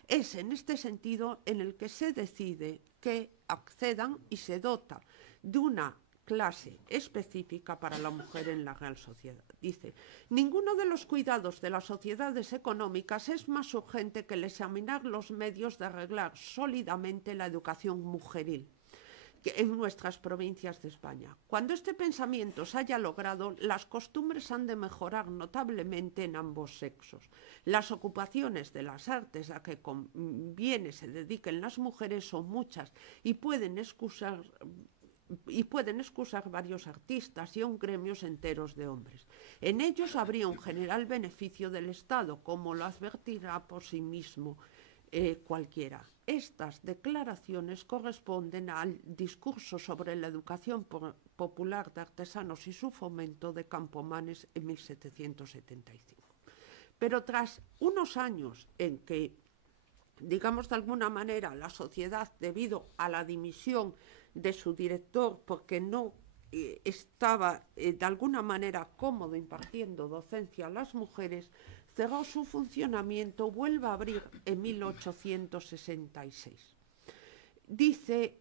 Es en este sentido en el que se decide que accedan y se dota de una clase específica para la mujer en la Real Sociedad. Dice, ninguno de los cuidados de las sociedades económicas es más urgente que el examinar los medios de arreglar sólidamente la educación mujeril en nuestras provincias de España. Cuando este pensamiento se haya logrado, las costumbres han de mejorar notablemente en ambos sexos. Las ocupaciones de las artes a que conviene se dediquen las mujeres son muchas y pueden excusar varios artistas y aun gremios enteros de hombres. En ellos habría un general beneficio del Estado, como lo advertirá por sí mismo cualquiera. Estas declaraciones corresponden al discurso sobre la educación popular de artesanos y su fomento de Campomanes en 1775. Pero tras unos años en que, digamos de alguna manera, la sociedad, debido a la dimisión de su director porque no estaba de alguna manera cómodo impartiendo docencia a las mujeres, cerró su funcionamiento, vuelve a abrir en 1866. Dice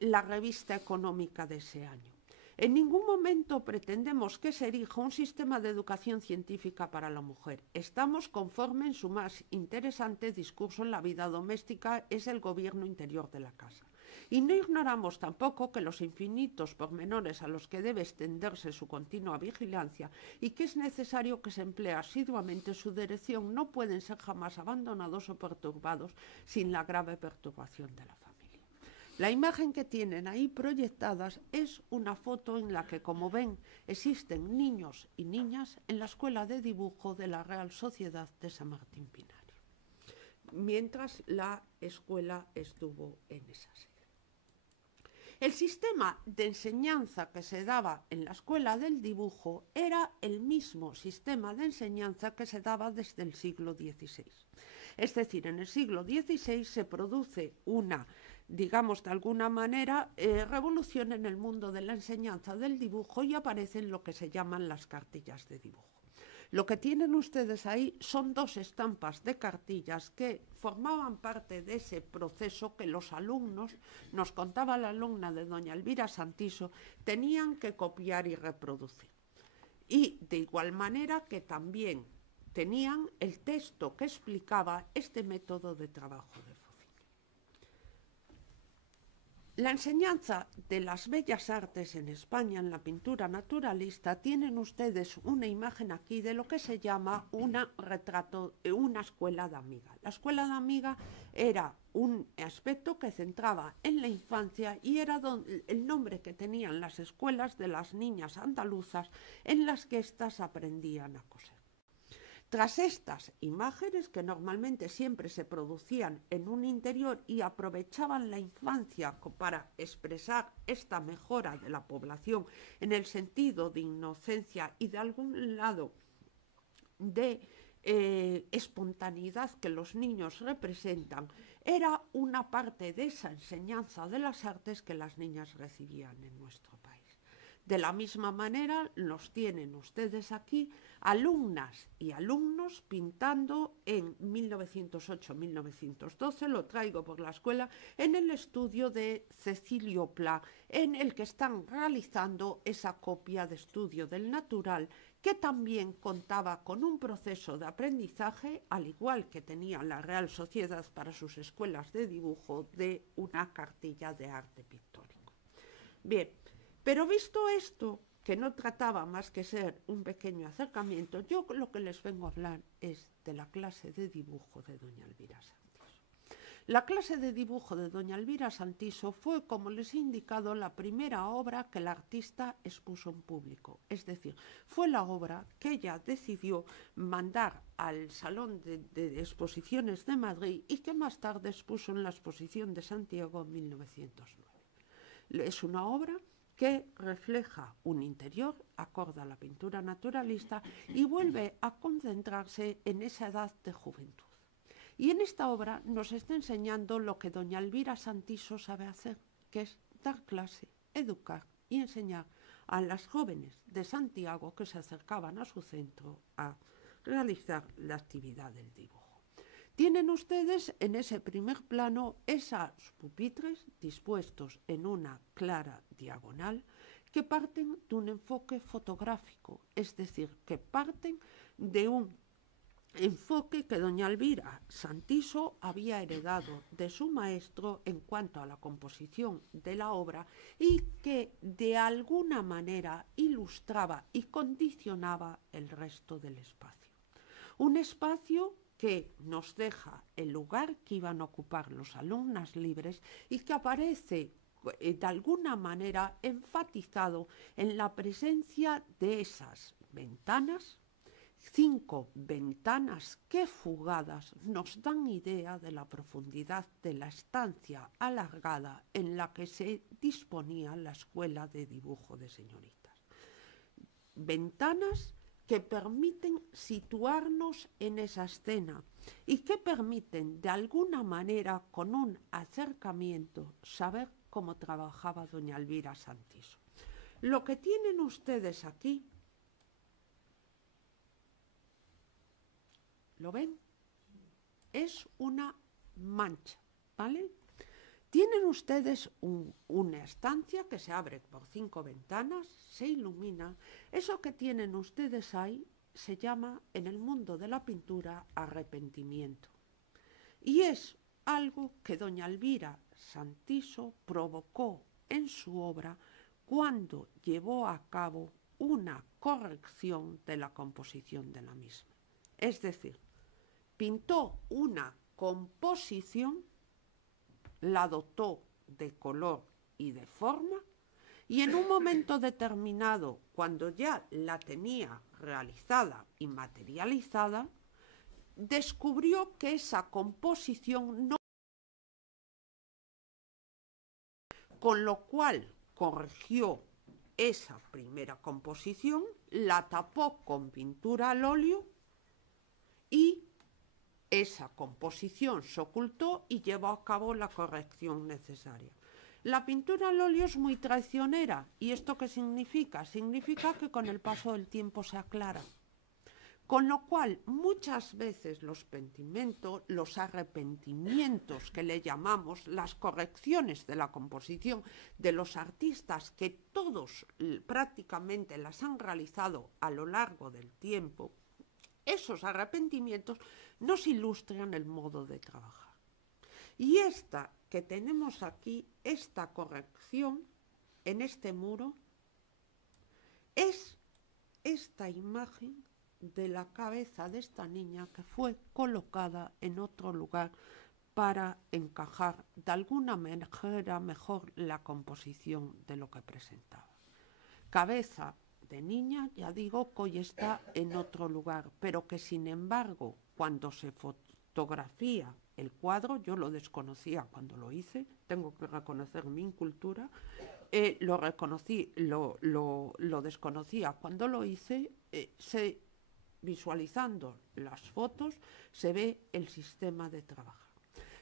la revista económica de ese año: en ningún momento pretendemos que se erija un sistema de educación científica para la mujer. Estamos conforme en su más interesante discurso en la vida doméstica es el gobierno interior de la casa. Y no ignoramos tampoco que los infinitos pormenores a los que debe extenderse su continua vigilancia y que es necesario que se emplee asiduamente su dirección no pueden ser jamás abandonados o perturbados sin la grave perturbación de la familia. La imagen que tienen ahí proyectadas es una foto en la que, como ven, existen niños y niñas en la escuela de dibujo de la Real Sociedad de San Martín Pinario, mientras la escuela estuvo en esa sede. El sistema de enseñanza que se daba en la escuela del dibujo era el mismo sistema de enseñanza que se daba desde el siglo XVI. Es decir, en el siglo XVI se produce una, digamos de alguna manera, revolución en el mundo de la enseñanza del dibujo y aparecen lo que se llaman las cartillas de dibujo. Lo que tienen ustedes ahí son dos estampas de cartillas que formaban parte de ese proceso que los alumnos, nos contaba la alumna de doña Elvira Santiso, tenían que copiar y reproducir. Y de igual manera que también tenían el texto que explicaba este método de trabajo de Focini. La enseñanza de las bellas artes en España, en la pintura naturalista, tienen ustedes una imagen aquí de lo que se llama una escuela de amiga. La escuela de amiga era un aspecto que centraba en la infancia y era el nombre que tenían las escuelas de las niñas andaluzas en las que éstas aprendían a coser. Tras estas imágenes, que normalmente siempre se producían en un interior y aprovechaban la infancia para expresar esta mejora de la población en el sentido de inocencia y de algún lado de espontaneidad que los niños representan, era una parte de esa enseñanza de las artes que las niñas recibían en nuestro país. De la misma manera los tienen ustedes aquí, alumnas y alumnos pintando en 1908-1912, lo traigo por la escuela, en el estudio de Cecilio Pla, en el que están realizando esa copia de estudio del natural, que también contaba con un proceso de aprendizaje, al igual que tenía la Real Sociedad para sus escuelas de dibujo, de una cartilla de arte pictórico. Bien. Pero visto esto, que no trataba más que ser un pequeño acercamiento, yo lo que les vengo a hablar es de la clase de dibujo de doña Elvira Santiso. La clase de dibujo de doña Elvira Santiso fue, como les he indicado, la primera obra que la artista expuso en público. Es decir, fue la obra que ella decidió mandar al Salón de Exposiciones de Madrid y que más tarde expuso en la Exposición de Santiago en 1909. Es una obra que refleja un interior acorde a la pintura naturalista y vuelve a concentrarse en esa edad de juventud. Y en esta obra nos está enseñando lo que doña Elvira Santiso sabe hacer, que es dar clase, educar y enseñar a las jóvenes de Santiago que se acercaban a su centro a realizar la actividad del dibujo. Tienen ustedes en ese primer plano esos pupitres dispuestos en una clara diagonal que parten de un enfoque fotográfico, es decir, que parten de un enfoque que doña Elvira Santiso había heredado de su maestro en cuanto a la composición de la obra y que de alguna manera ilustraba y condicionaba el resto del espacio. Un espacio que nos deja el lugar que iban a ocupar los alumnas libres y que aparece de alguna manera enfatizado en la presencia de esas ventanas. 5 ventanas que fugadas nos dan idea de la profundidad de la estancia alargada en la que se disponía la escuela de dibujo de señoritas. Ventanas que permiten situarnos en esa escena y que permiten de alguna manera, con un acercamiento, saber cómo trabajaba doña Elvira Santiso. Lo que tienen ustedes aquí, ¿lo ven? Es una mancha, ¿vale? Tienen ustedes una estancia que se abre por 5 ventanas, se ilumina. Eso que tienen ustedes ahí se llama, en el mundo de la pintura, arrepentimiento. Y es algo que doña Elvira Santiso provocó en su obra cuando llevó a cabo una corrección de la composición de la misma. Es decir, pintó una composición, la dotó de color y de forma, y en un momento determinado, cuando ya la tenía realizada y materializada, descubrió que esa composición no, con lo cual corrigió esa primera composición, la tapó con pintura al óleo y esa composición se ocultó y llevó a cabo la corrección necesaria. La pintura al óleo es muy traicionera. ¿Y esto qué significa? Significa que con el paso del tiempo se aclara. Con lo cual, muchas veces los arrepentimientos que le llamamos, las correcciones de la composición de los artistas, que todos prácticamente las han realizado a lo largo del tiempo, esos arrepentimientos nos ilustran el modo de trabajar. Y esta que tenemos aquí, esta corrección en este muro, es esta imagen de la cabeza de esta niña que fue colocada en otro lugar para encajar de alguna manera mejor la composición de lo que presentaba. Cabeza de niña, ya digo, que hoy está en otro lugar, pero que sin embargo, cuando se fotografía el cuadro, yo lo desconocía cuando lo hice, tengo que reconocer mi incultura, lo desconocía cuando lo hice, visualizando las fotos se ve el sistema de trabajo.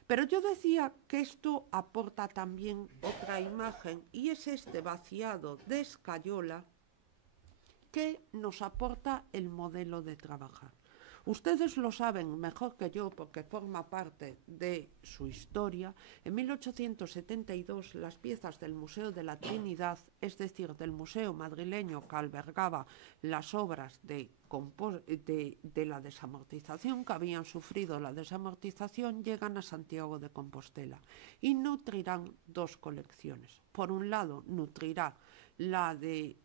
Pero yo decía que esto aporta también otra imagen y es este vaciado de escayola que nos aporta el modelo de trabajar. Ustedes lo saben mejor que yo porque forma parte de su historia. En 1872 las piezas del Museo de la Trinidad, es decir, del museo madrileño que albergaba las obras de la desamortización, que habían sufrido la desamortización, llegan a Santiago de Compostela y nutrirán 2 colecciones. Por un lado, nutrirá la de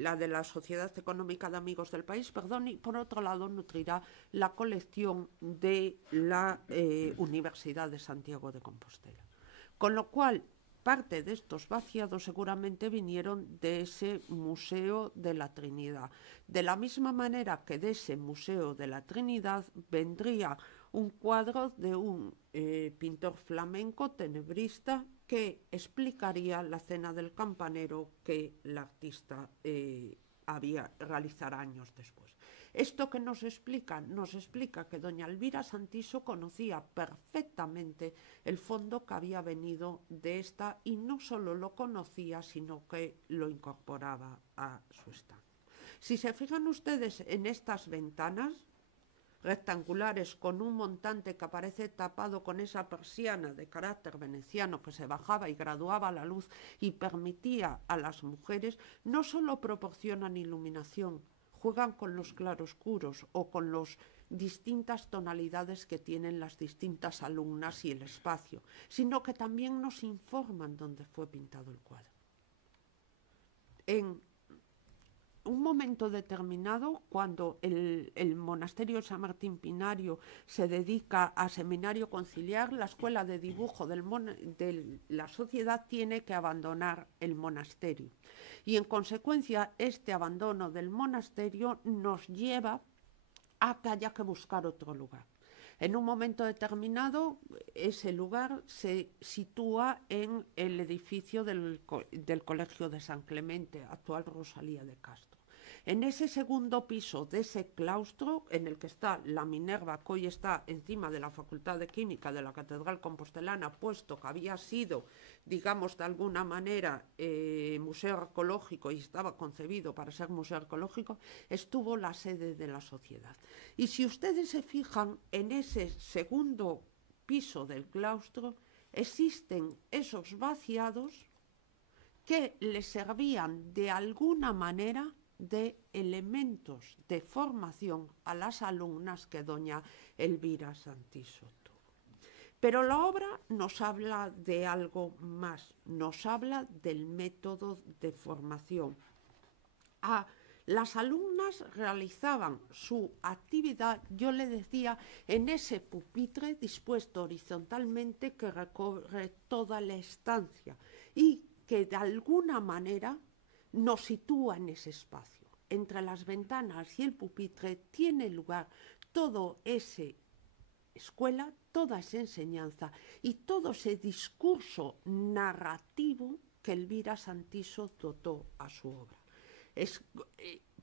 la de la Sociedad Económica de Amigos del País, y por otro lado nutrirá la colección de la Universidad de Santiago de Compostela. Con lo cual, parte de estos vaciados seguramente vinieron de ese Museo de la Trinidad. De la misma manera que de ese Museo de la Trinidad vendría un cuadro de un pintor flamenco tenebrista que explicaría la cena del campanero que el artista realizará años después. ¿Esto qué nos explica? Nos explica que doña Elvira Santiso conocía perfectamente el fondo que había venido de esta y no solo lo conocía, sino que lo incorporaba a su stand. Si se fijan ustedes en estas ventanas, rectangulares con un montante que aparece tapado con esa persiana de carácter veneciano que se bajaba y graduaba la luz y permitía a las mujeres, no solo proporcionan iluminación, juegan con los claroscuros o con las distintas tonalidades que tienen las distintas alumnas y el espacio, sino que también nos informan dónde fue pintado el cuadro. En un momento determinado, cuando el monasterio de San Martín Pinario se dedica a seminario conciliar, la escuela de dibujo de la sociedad tiene que abandonar el monasterio. Y en consecuencia, este abandono del monasterio nos lleva a que haya que buscar otro lugar. En un momento determinado, ese lugar se sitúa en el edificio del Colegio de San Clemente, actual Rosalía de Castro. En ese segundo piso de ese claustro, en el que está la Minerva, que hoy está encima de la Facultad de Química de la Catedral Compostelana, puesto que había sido, digamos, de alguna manera museo arqueológico y estaba concebido para ser museo arqueológico, estuvo la sede de la sociedad. Y si ustedes se fijan, en ese segundo piso del claustro existen esos vaciados que le servían de alguna manera de elementos de formación a las alumnas que doña Elvira Santiso tuvo. Pero la obra nos habla de algo más, nos habla del método de formación. Las alumnas realizaban su actividad, yo le decía, en ese pupitre dispuesto horizontalmente que recorre toda la estancia y que de alguna manera nos sitúa en ese espacio. Entre las ventanas y el pupitre tiene lugar todo ese escuela, toda esa enseñanza y todo ese discurso narrativo que Elvira Santiso dotó a su obra. Es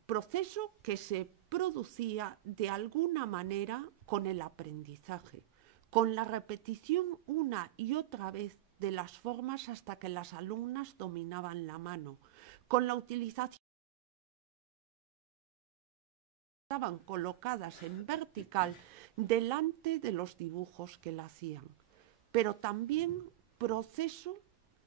proceso que se producía de alguna manera con el aprendizaje, con la repetición una y otra vez de las formas hasta que las alumnas dominaban la mano, con la utilización estaban colocadas en vertical delante de los dibujos que la hacían, pero también proceso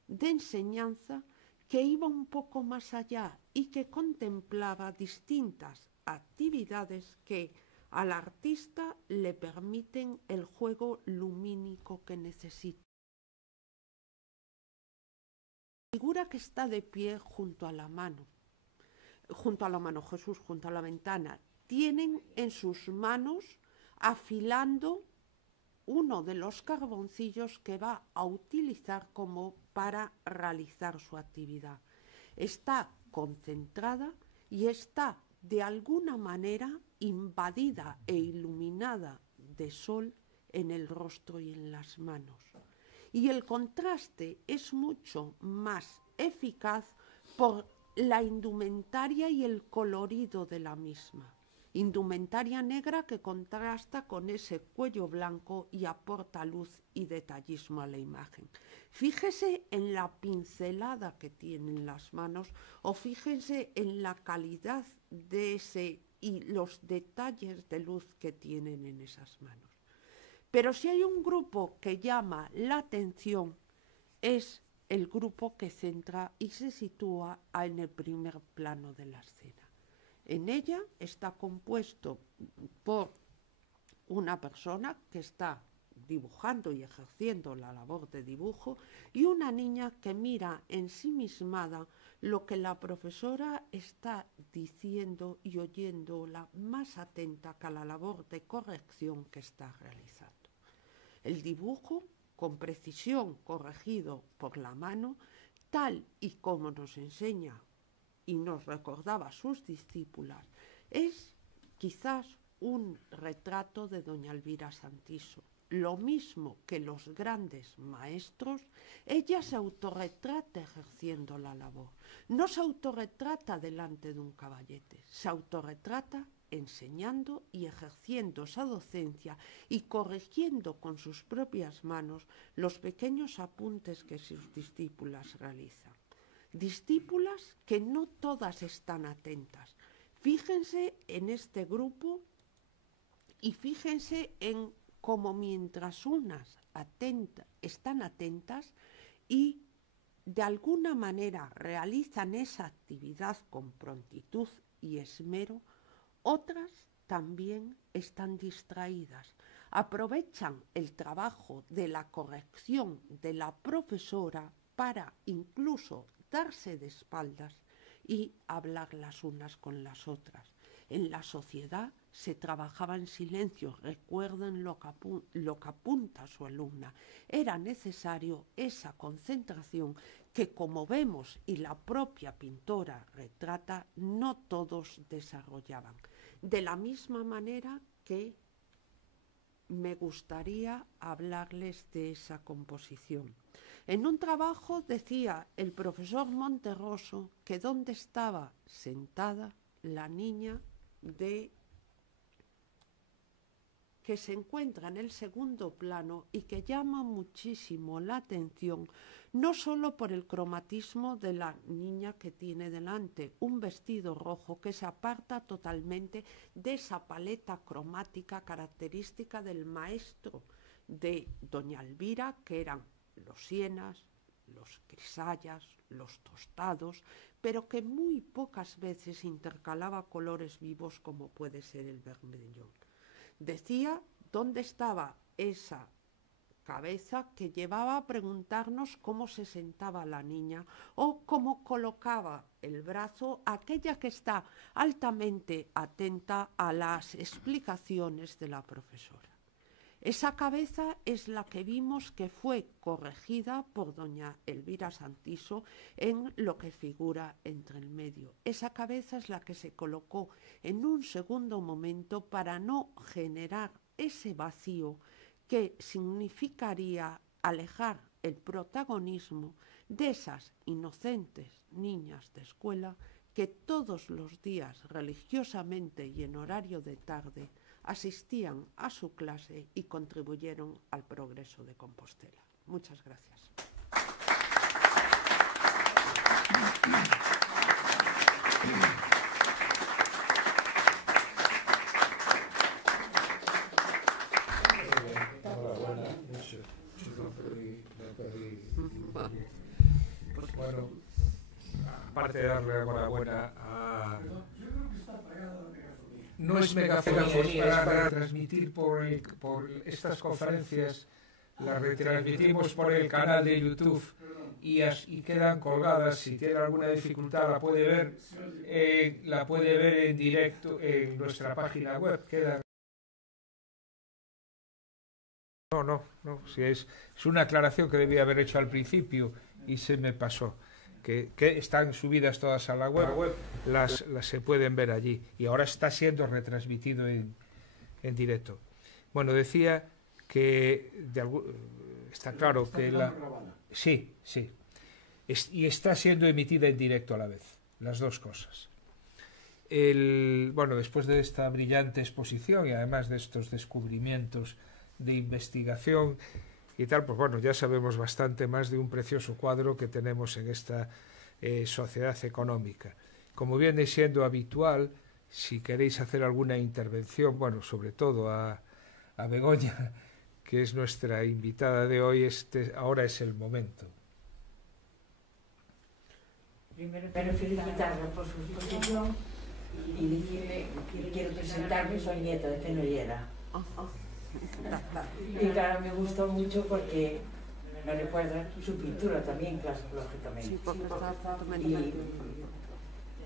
de enseñanza que iba un poco más allá y que contemplaba distintas actividades que al artista le permiten el juego lumínico que necesita. La figura que está de pie junto a la mano Jesús, junto a la ventana, tienen en sus manos afilando uno de los carboncillos que va a utilizar como para realizar su actividad. Está concentrada y está de alguna manera invadida e iluminada de sol en el rostro y en las manos. Y el contraste es mucho más eficaz por la indumentaria y el colorido de la misma. Indumentaria negra que contrasta con ese cuello blanco y aporta luz y detallismo a la imagen. Fíjese en la pincelada que tienen las manos o fíjense en la calidad de ese y los detalles de luz que tienen en esas manos. Pero si hay un grupo que llama la atención, es el grupo que centra y se sitúa en el primer plano de la escena. En ella está compuesto por una persona que está dibujando y ejerciendo la labor de dibujo y una niña que mira ensimismada lo que la profesora está diciendo y oyéndola más atenta que a la labor de corrección que está realizando. El dibujo, con precisión corregido por la mano, tal y como nos enseña y nos recordaba a sus discípulas, es quizás un retrato de doña Elvira Santiso. Lo mismo que los grandes maestros, ella se autorretrata ejerciendo la labor. No se autorretrata delante de un caballete, se autorretrata enseñando y ejerciendo esa docencia y corrigiendo con sus propias manos los pequeños apuntes que sus discípulas realizan. Discípulas que no todas están atentas. Fíjense en este grupo Y fíjense en cómo mientras unas están atentas y de alguna manera realizan esa actividad con prontitud y esmero, otras también están distraídas. Aprovechan el trabajo de la corrección de la profesora para incluso darse de espaldas y hablar las unas con las otras. En la sociedad se trabajaba en silencio, recuerden lo que apunta su alumna. Era necesario esa concentración que, como vemos y la propia pintora retrata, no todos desarrollaban. De la misma manera que me gustaría hablarles de esa composición. En un trabajo decía el profesor Monterroso que donde estaba sentada la niña que se encuentra en el segundo plano y que llama muchísimo la atención, no solo por el cromatismo de la niña que tiene delante, un vestido rojo que se aparta totalmente de esa paleta cromática característica del maestro de doña Elvira, que eran los sienas, los crisayas, los tostados, pero que muy pocas veces intercalaba colores vivos como puede ser el vermellón. Decía dónde estaba esa cabeza que llevaba a preguntarnos cómo se sentaba la niña o cómo colocaba el brazo aquella que está altamente atenta a las explicaciones de la profesora. Esa cabeza es la que vimos que fue corregida por doña Elvira Santiso en lo que figura entre el medio. Esa cabeza es la que se colocó en un segundo momento para no generar ese vacío que significaría alejar el protagonismo de esas inocentes niñas de escuela que todos los días religiosamente y en horario de tarde asistían a su clase y contribuyeron al progreso de Compostela. Muchas gracias. Bueno, aparte de darle la enhorabuena a... No es megafonía, es para transmitir por estas conferencias, las retransmitimos por el canal de YouTube y quedan colgadas. Si tiene alguna dificultad la puede ver en directo en nuestra página web. No, si es una aclaración que debía haber hecho al principio y se me pasó. Que están subidas todas a la web, las se pueden ver allí y ahora está siendo retransmitido en directo. Bueno, decía que está claro que sí, y está siendo emitida en directo a la vez, las dos cosas. Bueno, después de esta brillante exposición y además de estos descubrimientos de investigación y tal, pues bueno, ya sabemos bastante más de un precioso cuadro que tenemos en esta sociedad económica. Como viene siendo habitual, si queréis hacer alguna intervención, bueno, sobre todo a Begoña, que es nuestra invitada de hoy, ahora es el momento. Primero felicitarla por su exposición y decirle que quiero presentarme, soy nieta de Fenollera. Y claro, me gustó mucho porque me recuerda su pintura también, lógicamente.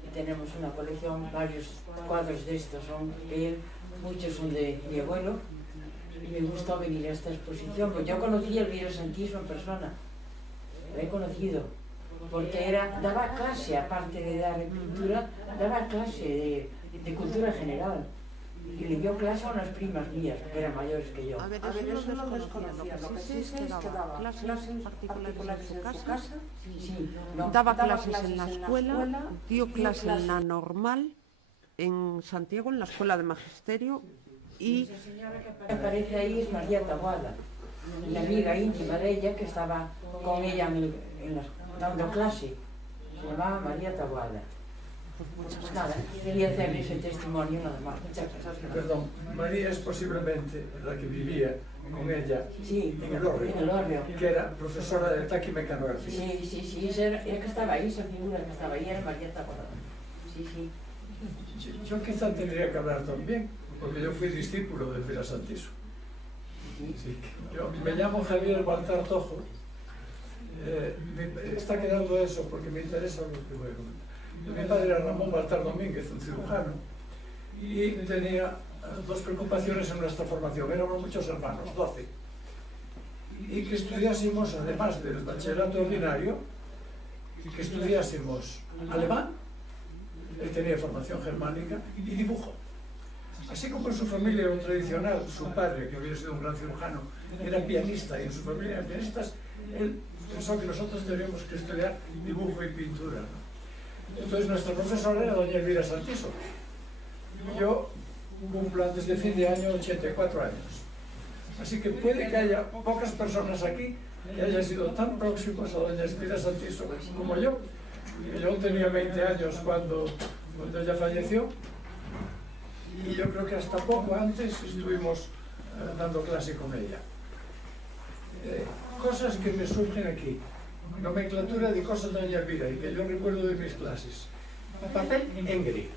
Y tenemos una colección, varios cuadros de estos son de él, muchos son de mi abuelo. Y me gustó venir a esta exposición, porque yo conocí a Elvira Santiso en persona, lo he conocido, porque daba clase, aparte de dar pintura, daba clase de cultura general. Y le dio clase a unas primas mías, que eran mayores que yo. A ver, eso no lo desconocía. Lo que sí es que daba clases particulares en su casa, sí, daba clases en la escuela, dio clase en la normal, en Santiago, en la escuela de magisterio. Y esa señora que aparece ahí es María Taboada, la amiga íntima de ella que estaba con ella dando clase. Se llamaba María Taboada. Pues nada, quería hacer ese testimonio nada más. Muchas gracias. Perdón, María es posiblemente la que vivía con ella en el Hórreo, que era profesora de taquimecanografía. Sí, era que estaba ahí, esa figura que estaba ahí, era María Tacorada. Sí. Yo quizá tendría que hablar también, porque yo fui discípulo de Elvira Santiso. Sí. Yo me llamo Javier Baltar Tojo. Está quedando eso porque me interesa lo que voy a comentar. Mi padre era Ramón Baltar Domínguez, un cirujano, y tenía dos preocupaciones en nuestra formación. Éramos muchos hermanos, 12, y que estudiásemos, además del bachillerato ordinario, que estudiásemos alemán, él tenía formación germánica, y dibujo. Así como en su familia era un tradicional, su padre, que había sido un gran cirujano, era pianista, y en su familia eran pianistas, él pensó que nosotros teníamos que estudiar dibujo y pintura, ¿no? Entonces nuestra profesora era doña Elvira Santiso. Yo cumplo antes de fin de año 84 años. Así que puede que haya pocas personas aquí que hayan sido tan próximos a doña Elvira Santiso como yo. Yo tenía 20 años cuando ella falleció, y yo creo que hasta poco antes estuvimos dando clase con ella. Cosas que me surgen aquí. Nomenclatura de cosas de doña Elvira y que yo recuerdo de mis clases. Papel engri.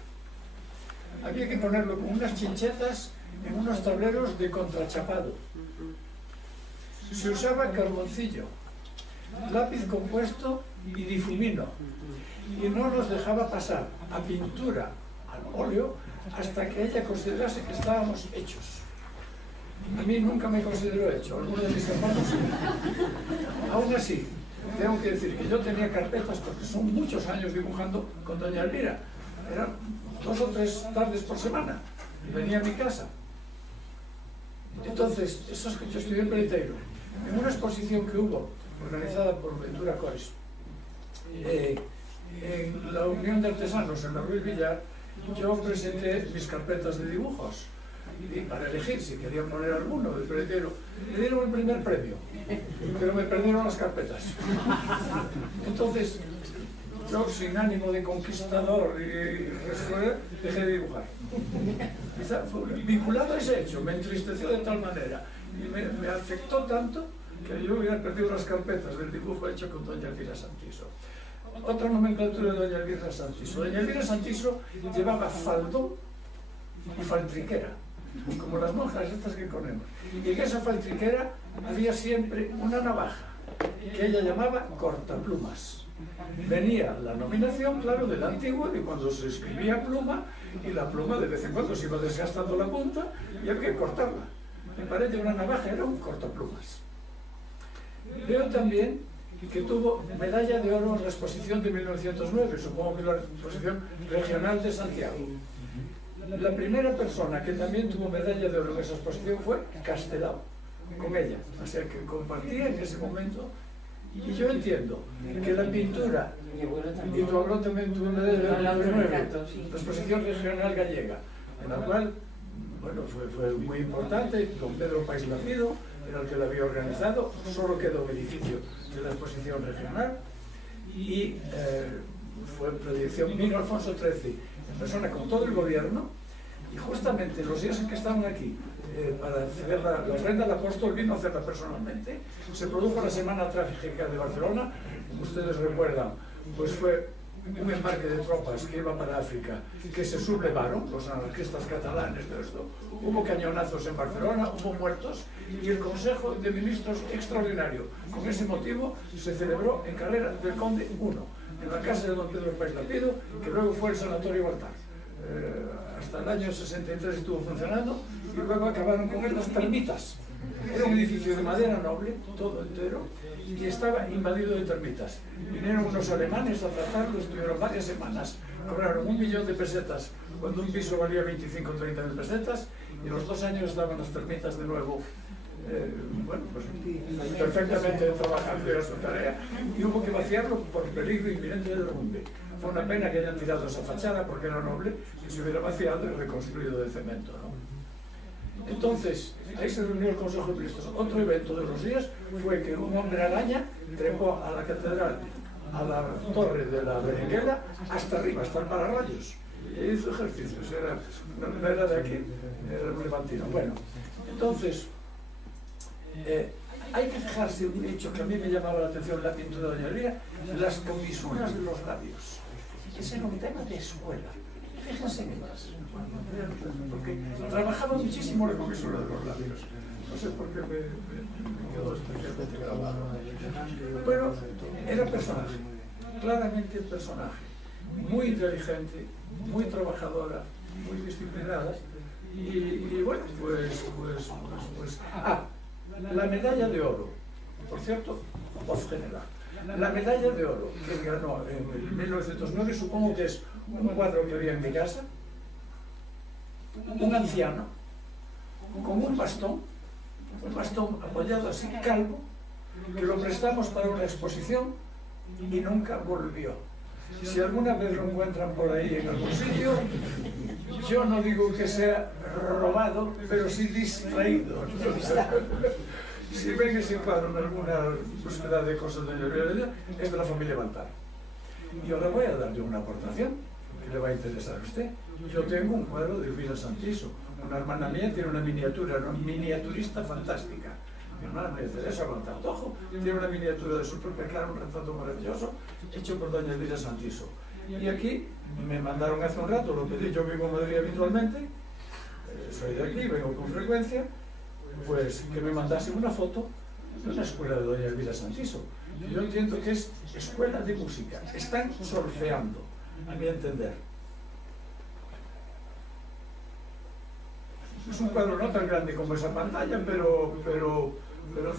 Había que ponerlo con unas chinchetas en unos tableros de contrachapado. Se usaba carboncillo, lápiz compuesto y difumino, y no nos dejaba pasar a pintura, al óleo, hasta que ella considerase que estábamos hechos. A mí nunca me consideró hecho, algunos de mis hermanos sí. Aún así, tengo que decir que yo tenía carpetas, porque son muchos años dibujando con doña Elvira. Eran 2 o 3 tardes por semana, y venía a mi casa. Entonces, eso es que yo estudié en Peleteiro, en una exposición que hubo, organizada por Ventura Cois, en la Unión de Artesanos, en la Ruiz Villar, yo presenté mis carpetas de dibujos, y para elegir si quería poner alguno del Peleteiro. Me dieron el primer premio, pero me perdieron las carpetas. Entonces, yo, sin ánimo de conquistador y dejé de dibujar. Quizá vinculado a ese hecho, me entristeció de tal manera y me afectó tanto que yo hubiera perdido las carpetas del dibujo hecho con doña Elvira Santiso. Otra nomenclatura de doña Elvira Santiso. Doña Elvira Santiso llevaba faldón y faltriquera, como las monjas estas que ponemos. Y en esa faltriquera había siempre una navaja que ella llamaba cortaplumas. Venía la nominación, claro, del antiguo, de cuando se escribía pluma, y la pluma de vez en cuando se iba desgastando la punta y había que cortarla. Me parece que una navaja era un cortaplumas. Veo también que tuvo medalla de oro en la exposición de 1909, supongo que la exposición regional de Santiago. La primera persona que también tuvo medalla de oro en esa exposición fue Castelao, con ella, o sea que compartía en ese momento. Y yo entiendo que la pintura, y tu abuelo también tuvo medalla de oro en la exposición regional gallega, en la cual, bueno, fue muy importante. Don Pedro País Lapido era el que la había organizado, solo quedó el edificio de la exposición regional, y fue proyección, vino Alfonso XIII en persona con todo el gobierno, y justamente los días en que estaban aquí para hacer la ofrenda al apóstol, vino a hacerla personalmente. Se produjo la Semana Trágica de Barcelona, como ustedes recuerdan, pues fue un embarque de tropas que iba para África, que se sublevaron, los anarquistas catalanes de esto. Hubo cañonazos en Barcelona, hubo muertos, y el Consejo de Ministros extraordinario, con ese motivo, se celebró en Calera del Conde 1, en la casa de don Pedro País Lapido, que luego fue el Sanatorio Baltar. Hasta el año 63 estuvo funcionando, y luego acabaron con él las termitas. Era un edificio de madera noble, todo entero, y estaba invadido de termitas. Vinieron unos alemanes a tratarlo, estuvieron varias semanas, cobraron 1 millón de pesetas, cuando un piso valía 25 o 30 mil pesetas, y a los 2 años estaban las termitas de nuevo, bueno, pues perfectamente trabajando, era su tarea, y hubo que vaciarlo por peligro inminente de derrumbe. Fue una pena que hayan tirado esa fachada, porque era noble, que se hubiera vaciado y reconstruido de cemento, ¿no? Entonces, ahí se reunió el Consejo de Ministros. Otro evento de los días fue que un hombre araña trepó a la catedral a la torre de la Berenguela hasta arriba, hasta el pararrayos. Y hizo ejercicios, no era de aquí, era un levantino. Bueno, entonces, hay que fijarse un hecho que a mí me llamaba la atención, la pintura de Doña Elvira, las comisuras de los labios. Ese era un tema de escuela. Fíjense en ellas, porque trabajaba muchísimo la comisura de los labios. No sé por qué me quedó especialmente grabado. Pero era personaje, claramente personaje, muy inteligente, muy trabajadora, muy disciplinada. Y bueno, pues. La medalla de oro, por cierto, voz general. La medalla de oro que ganó en 1909, supongo que es un cuadro que había en mi casa, un anciano, con un bastón apoyado así, calvo, que lo prestamos para una exposición y nunca volvió. Si alguna vez lo encuentran por ahí en algún sitio, yo no digo que sea robado, pero sí distraído. Si ven ese cuadro en alguna búsqueda de cosas de Elvira, es de la familia Baltar. Y ahora voy a darle una aportación que le va a interesar a usted. Yo tengo un cuadro de Elvira Santiso. Una hermana mía tiene una miniatura, una miniaturista fantástica. Mi hermana María Teresa Baltartojo tiene una miniatura de su propia cara, un retrato maravilloso, hecho por doña Elvira Santiso. Y aquí me mandaron hace un rato, lo pedí, yo vivo en Madrid habitualmente, soy de aquí, vengo con frecuencia, pues que me mandasen una foto de una escuela de doña Elvira Santiso. Yo entiendo que es escuela de música, están solfeando, a mi entender. Es un cuadro no tan grande como esa pantalla, pero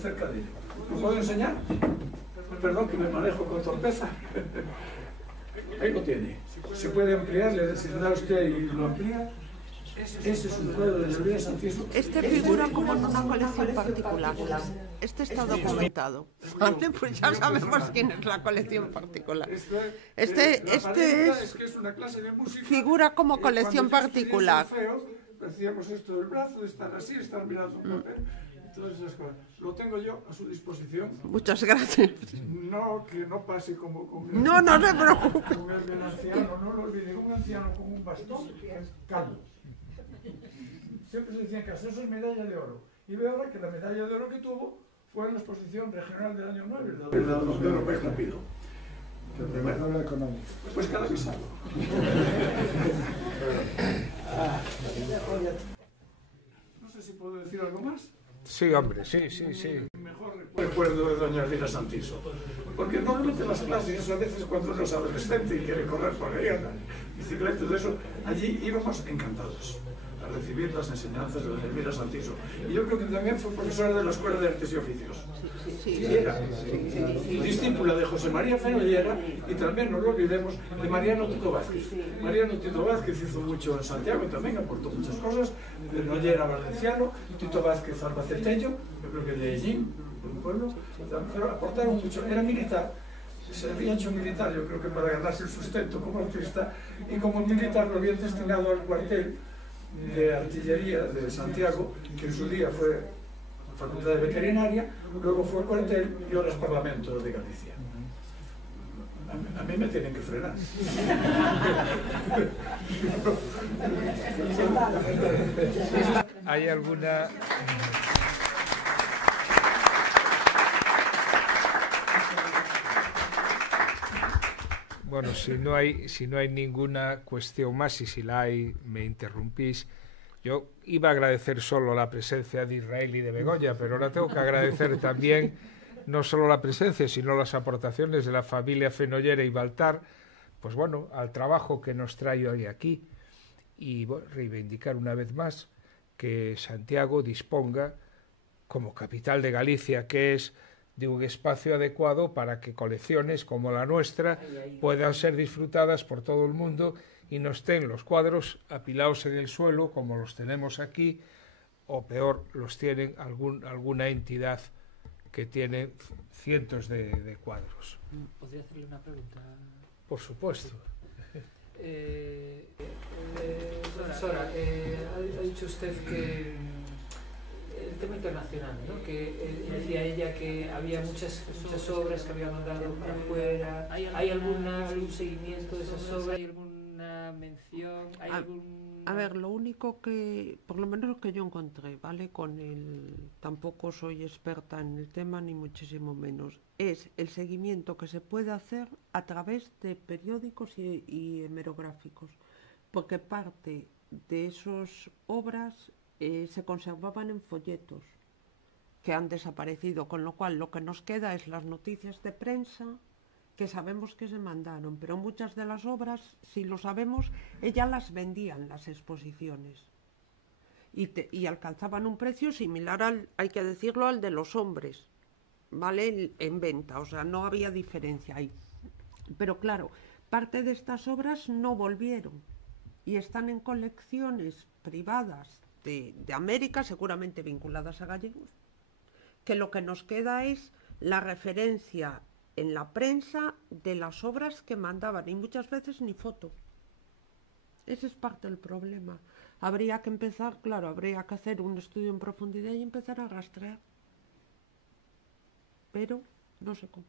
cerca de él. ¿Lo puedo enseñar? Perdón que me manejo con torpeza. Ahí lo tiene. Se puede ampliar, si le da usted y lo amplía. Ese es un cuadro de Elvira Santiso. Este figura como en una colección particular. Este está documentado. Vale, pues ya sabemos quién es la colección particular. Este figura como colección particular. Decíamos esto del brazo, de estar así, estar mirando un papel, todas esas cosas. Lo tengo yo a su disposición. Muchas gracias. No, que no pase como con el, no se preocupe. Con el del anciano, no lo olviden, un anciano con un bastón calvo. Siempre se decían que eso es medalla de oro. Y veo ahora que la medalla de oro que tuvo fue en la exposición regional del año 9, el de Europeo Rápido. Pues cada avisado. No sé si puedo decir algo más. Sí, hombre, sí. Mejor recuerdo de doña Elvira Santiso. Porque normalmente las clases, a veces cuando uno es adolescente y quiere correr por ahí, andar bicicleta y todo eso, allí íbamos encantados a recibir las enseñanzas de doña Elvira Santiso. Y yo creo que también fue profesora de la Escuela de Artes y Oficios. Y era discípula de José María Fenollera y también, no lo olvidemos, de Mariano Tito Vázquez. Mariano Tito Vázquez hizo mucho en Santiago, también aportó muchas cosas. Fenollera valenciano, Tito Vázquez albaceteño, yo creo que de Ellín, un pueblo, pero aportaron mucho. Era militar. Se había hecho militar, yo creo que para ganarse el sustento como artista, y como militar lo habían destinado al cuartel de artillería de Santiago, que en su día fue Facultad de Veterinaria, luego fue cuartel y ahora es Parlamento de Galicia. A mí me tienen que frenar. ¿Hay alguna...? Bueno, si no hay ninguna cuestión más, y si la hay, me interrumpís. Yo iba a agradecer solo la presencia de Israel y de Begoña, pero ahora tengo que agradecer también no solo la presencia, sino las aportaciones de la familia Fenollera y Baltar, pues bueno, al trabajo que nos trae hoy aquí. Y bueno, reivindicar una vez más que Santiago disponga, como capital de Galicia, que es, de un espacio adecuado para que colecciones como la nuestra puedan ser disfrutadas por todo el mundo y no estén los cuadros apilados en el suelo como los tenemos aquí, o peor, los tienen alguna entidad que tiene cientos de cuadros. ¿Podría hacerle una pregunta? Por supuesto. Profesora, ha dicho usted que el tema internacional, ¿no? Que decía ella que había muchas obras que había mandado para afuera. ¿Hay algún seguimiento de esas obras? ¿Hay alguna mención? ¿Hay A ver, lo único que, por lo menos lo que yo encontré, ¿vale? Tampoco soy experta en el tema, ni muchísimo menos, es el seguimiento que se puede hacer a través de periódicos y hemerográficos, porque parte de esas obras se conservaban en folletos que han desaparecido, con lo cual lo que nos queda es las noticias de prensa que sabemos que se mandaron, pero muchas de las obras, si lo sabemos, ellas las vendían las exposiciones y alcanzaban un precio similar hay que decirlo, al de los hombres, ¿vale? En venta, o sea, no había diferencia ahí. Pero claro, parte de estas obras no volvieron y están en colecciones privadas de América, seguramente vinculadas a gallegos, que lo que nos queda es la referencia en la prensa de las obras que mandaban, y muchas veces ni foto. Ese es parte del problema. Habría que empezar, claro, habría que hacer un estudio en profundidad y empezar a rastrear. Pero no sé cómo.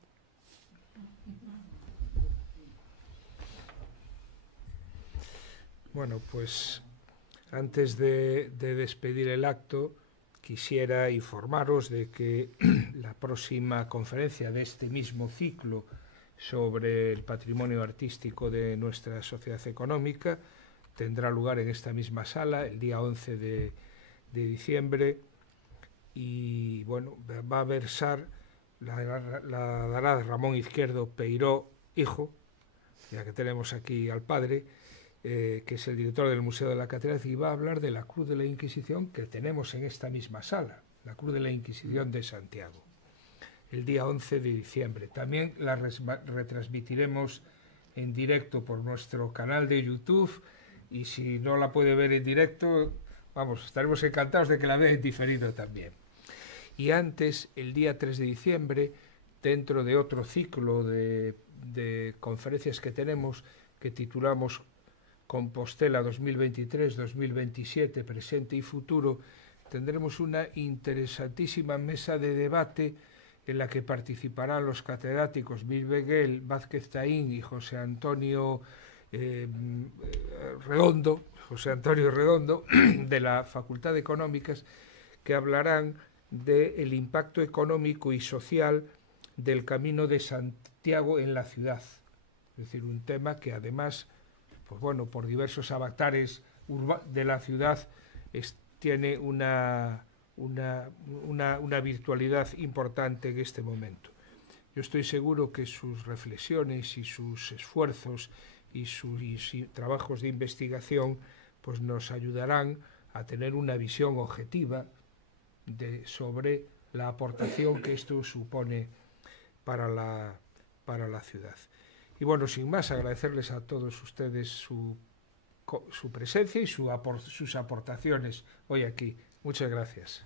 Bueno, pues antes de despedir el acto, quisiera informaros de que la próxima conferencia de este mismo ciclo sobre el patrimonio artístico de nuestra sociedad económica tendrá lugar en esta misma sala el día 11 de diciembre y bueno, va a versar, la dará Ramón Izquierdo Peiró, hijo, ya que tenemos aquí al padre, que es el director del Museo de la Catedral, y va a hablar de la Cruz de la Inquisición que tenemos en esta misma sala, la Cruz de la Inquisición de Santiago, el día 11 de diciembre. También la retransmitiremos en directo por nuestro canal de YouTube, y si no la puede ver en directo, vamos, estaremos encantados de que la vea en diferido también. Y antes, el día 3 de diciembre, dentro de otro ciclo de conferencias que tenemos, que titulamos Compostela 2023-2027, presente y futuro, tendremos una interesantísima mesa de debate en la que participarán los catedráticos Mil Beguel, Vázquez Taín y José Antonio Redondo de la Facultad de Económicas, que hablarán del impacto económico y social del Camino de Santiago en la ciudad. Es decir, un tema que además, pues bueno, por diversos avatares de la ciudad tiene una virtualidad importante en este momento. Yo estoy seguro que sus reflexiones y sus esfuerzos y sus trabajos de investigación pues nos ayudarán a tener una visión objetiva sobre la aportación que esto supone para la ciudad. Y bueno, sin más, agradecerles a todos ustedes su presencia y sus aportaciones hoy aquí. Muchas gracias.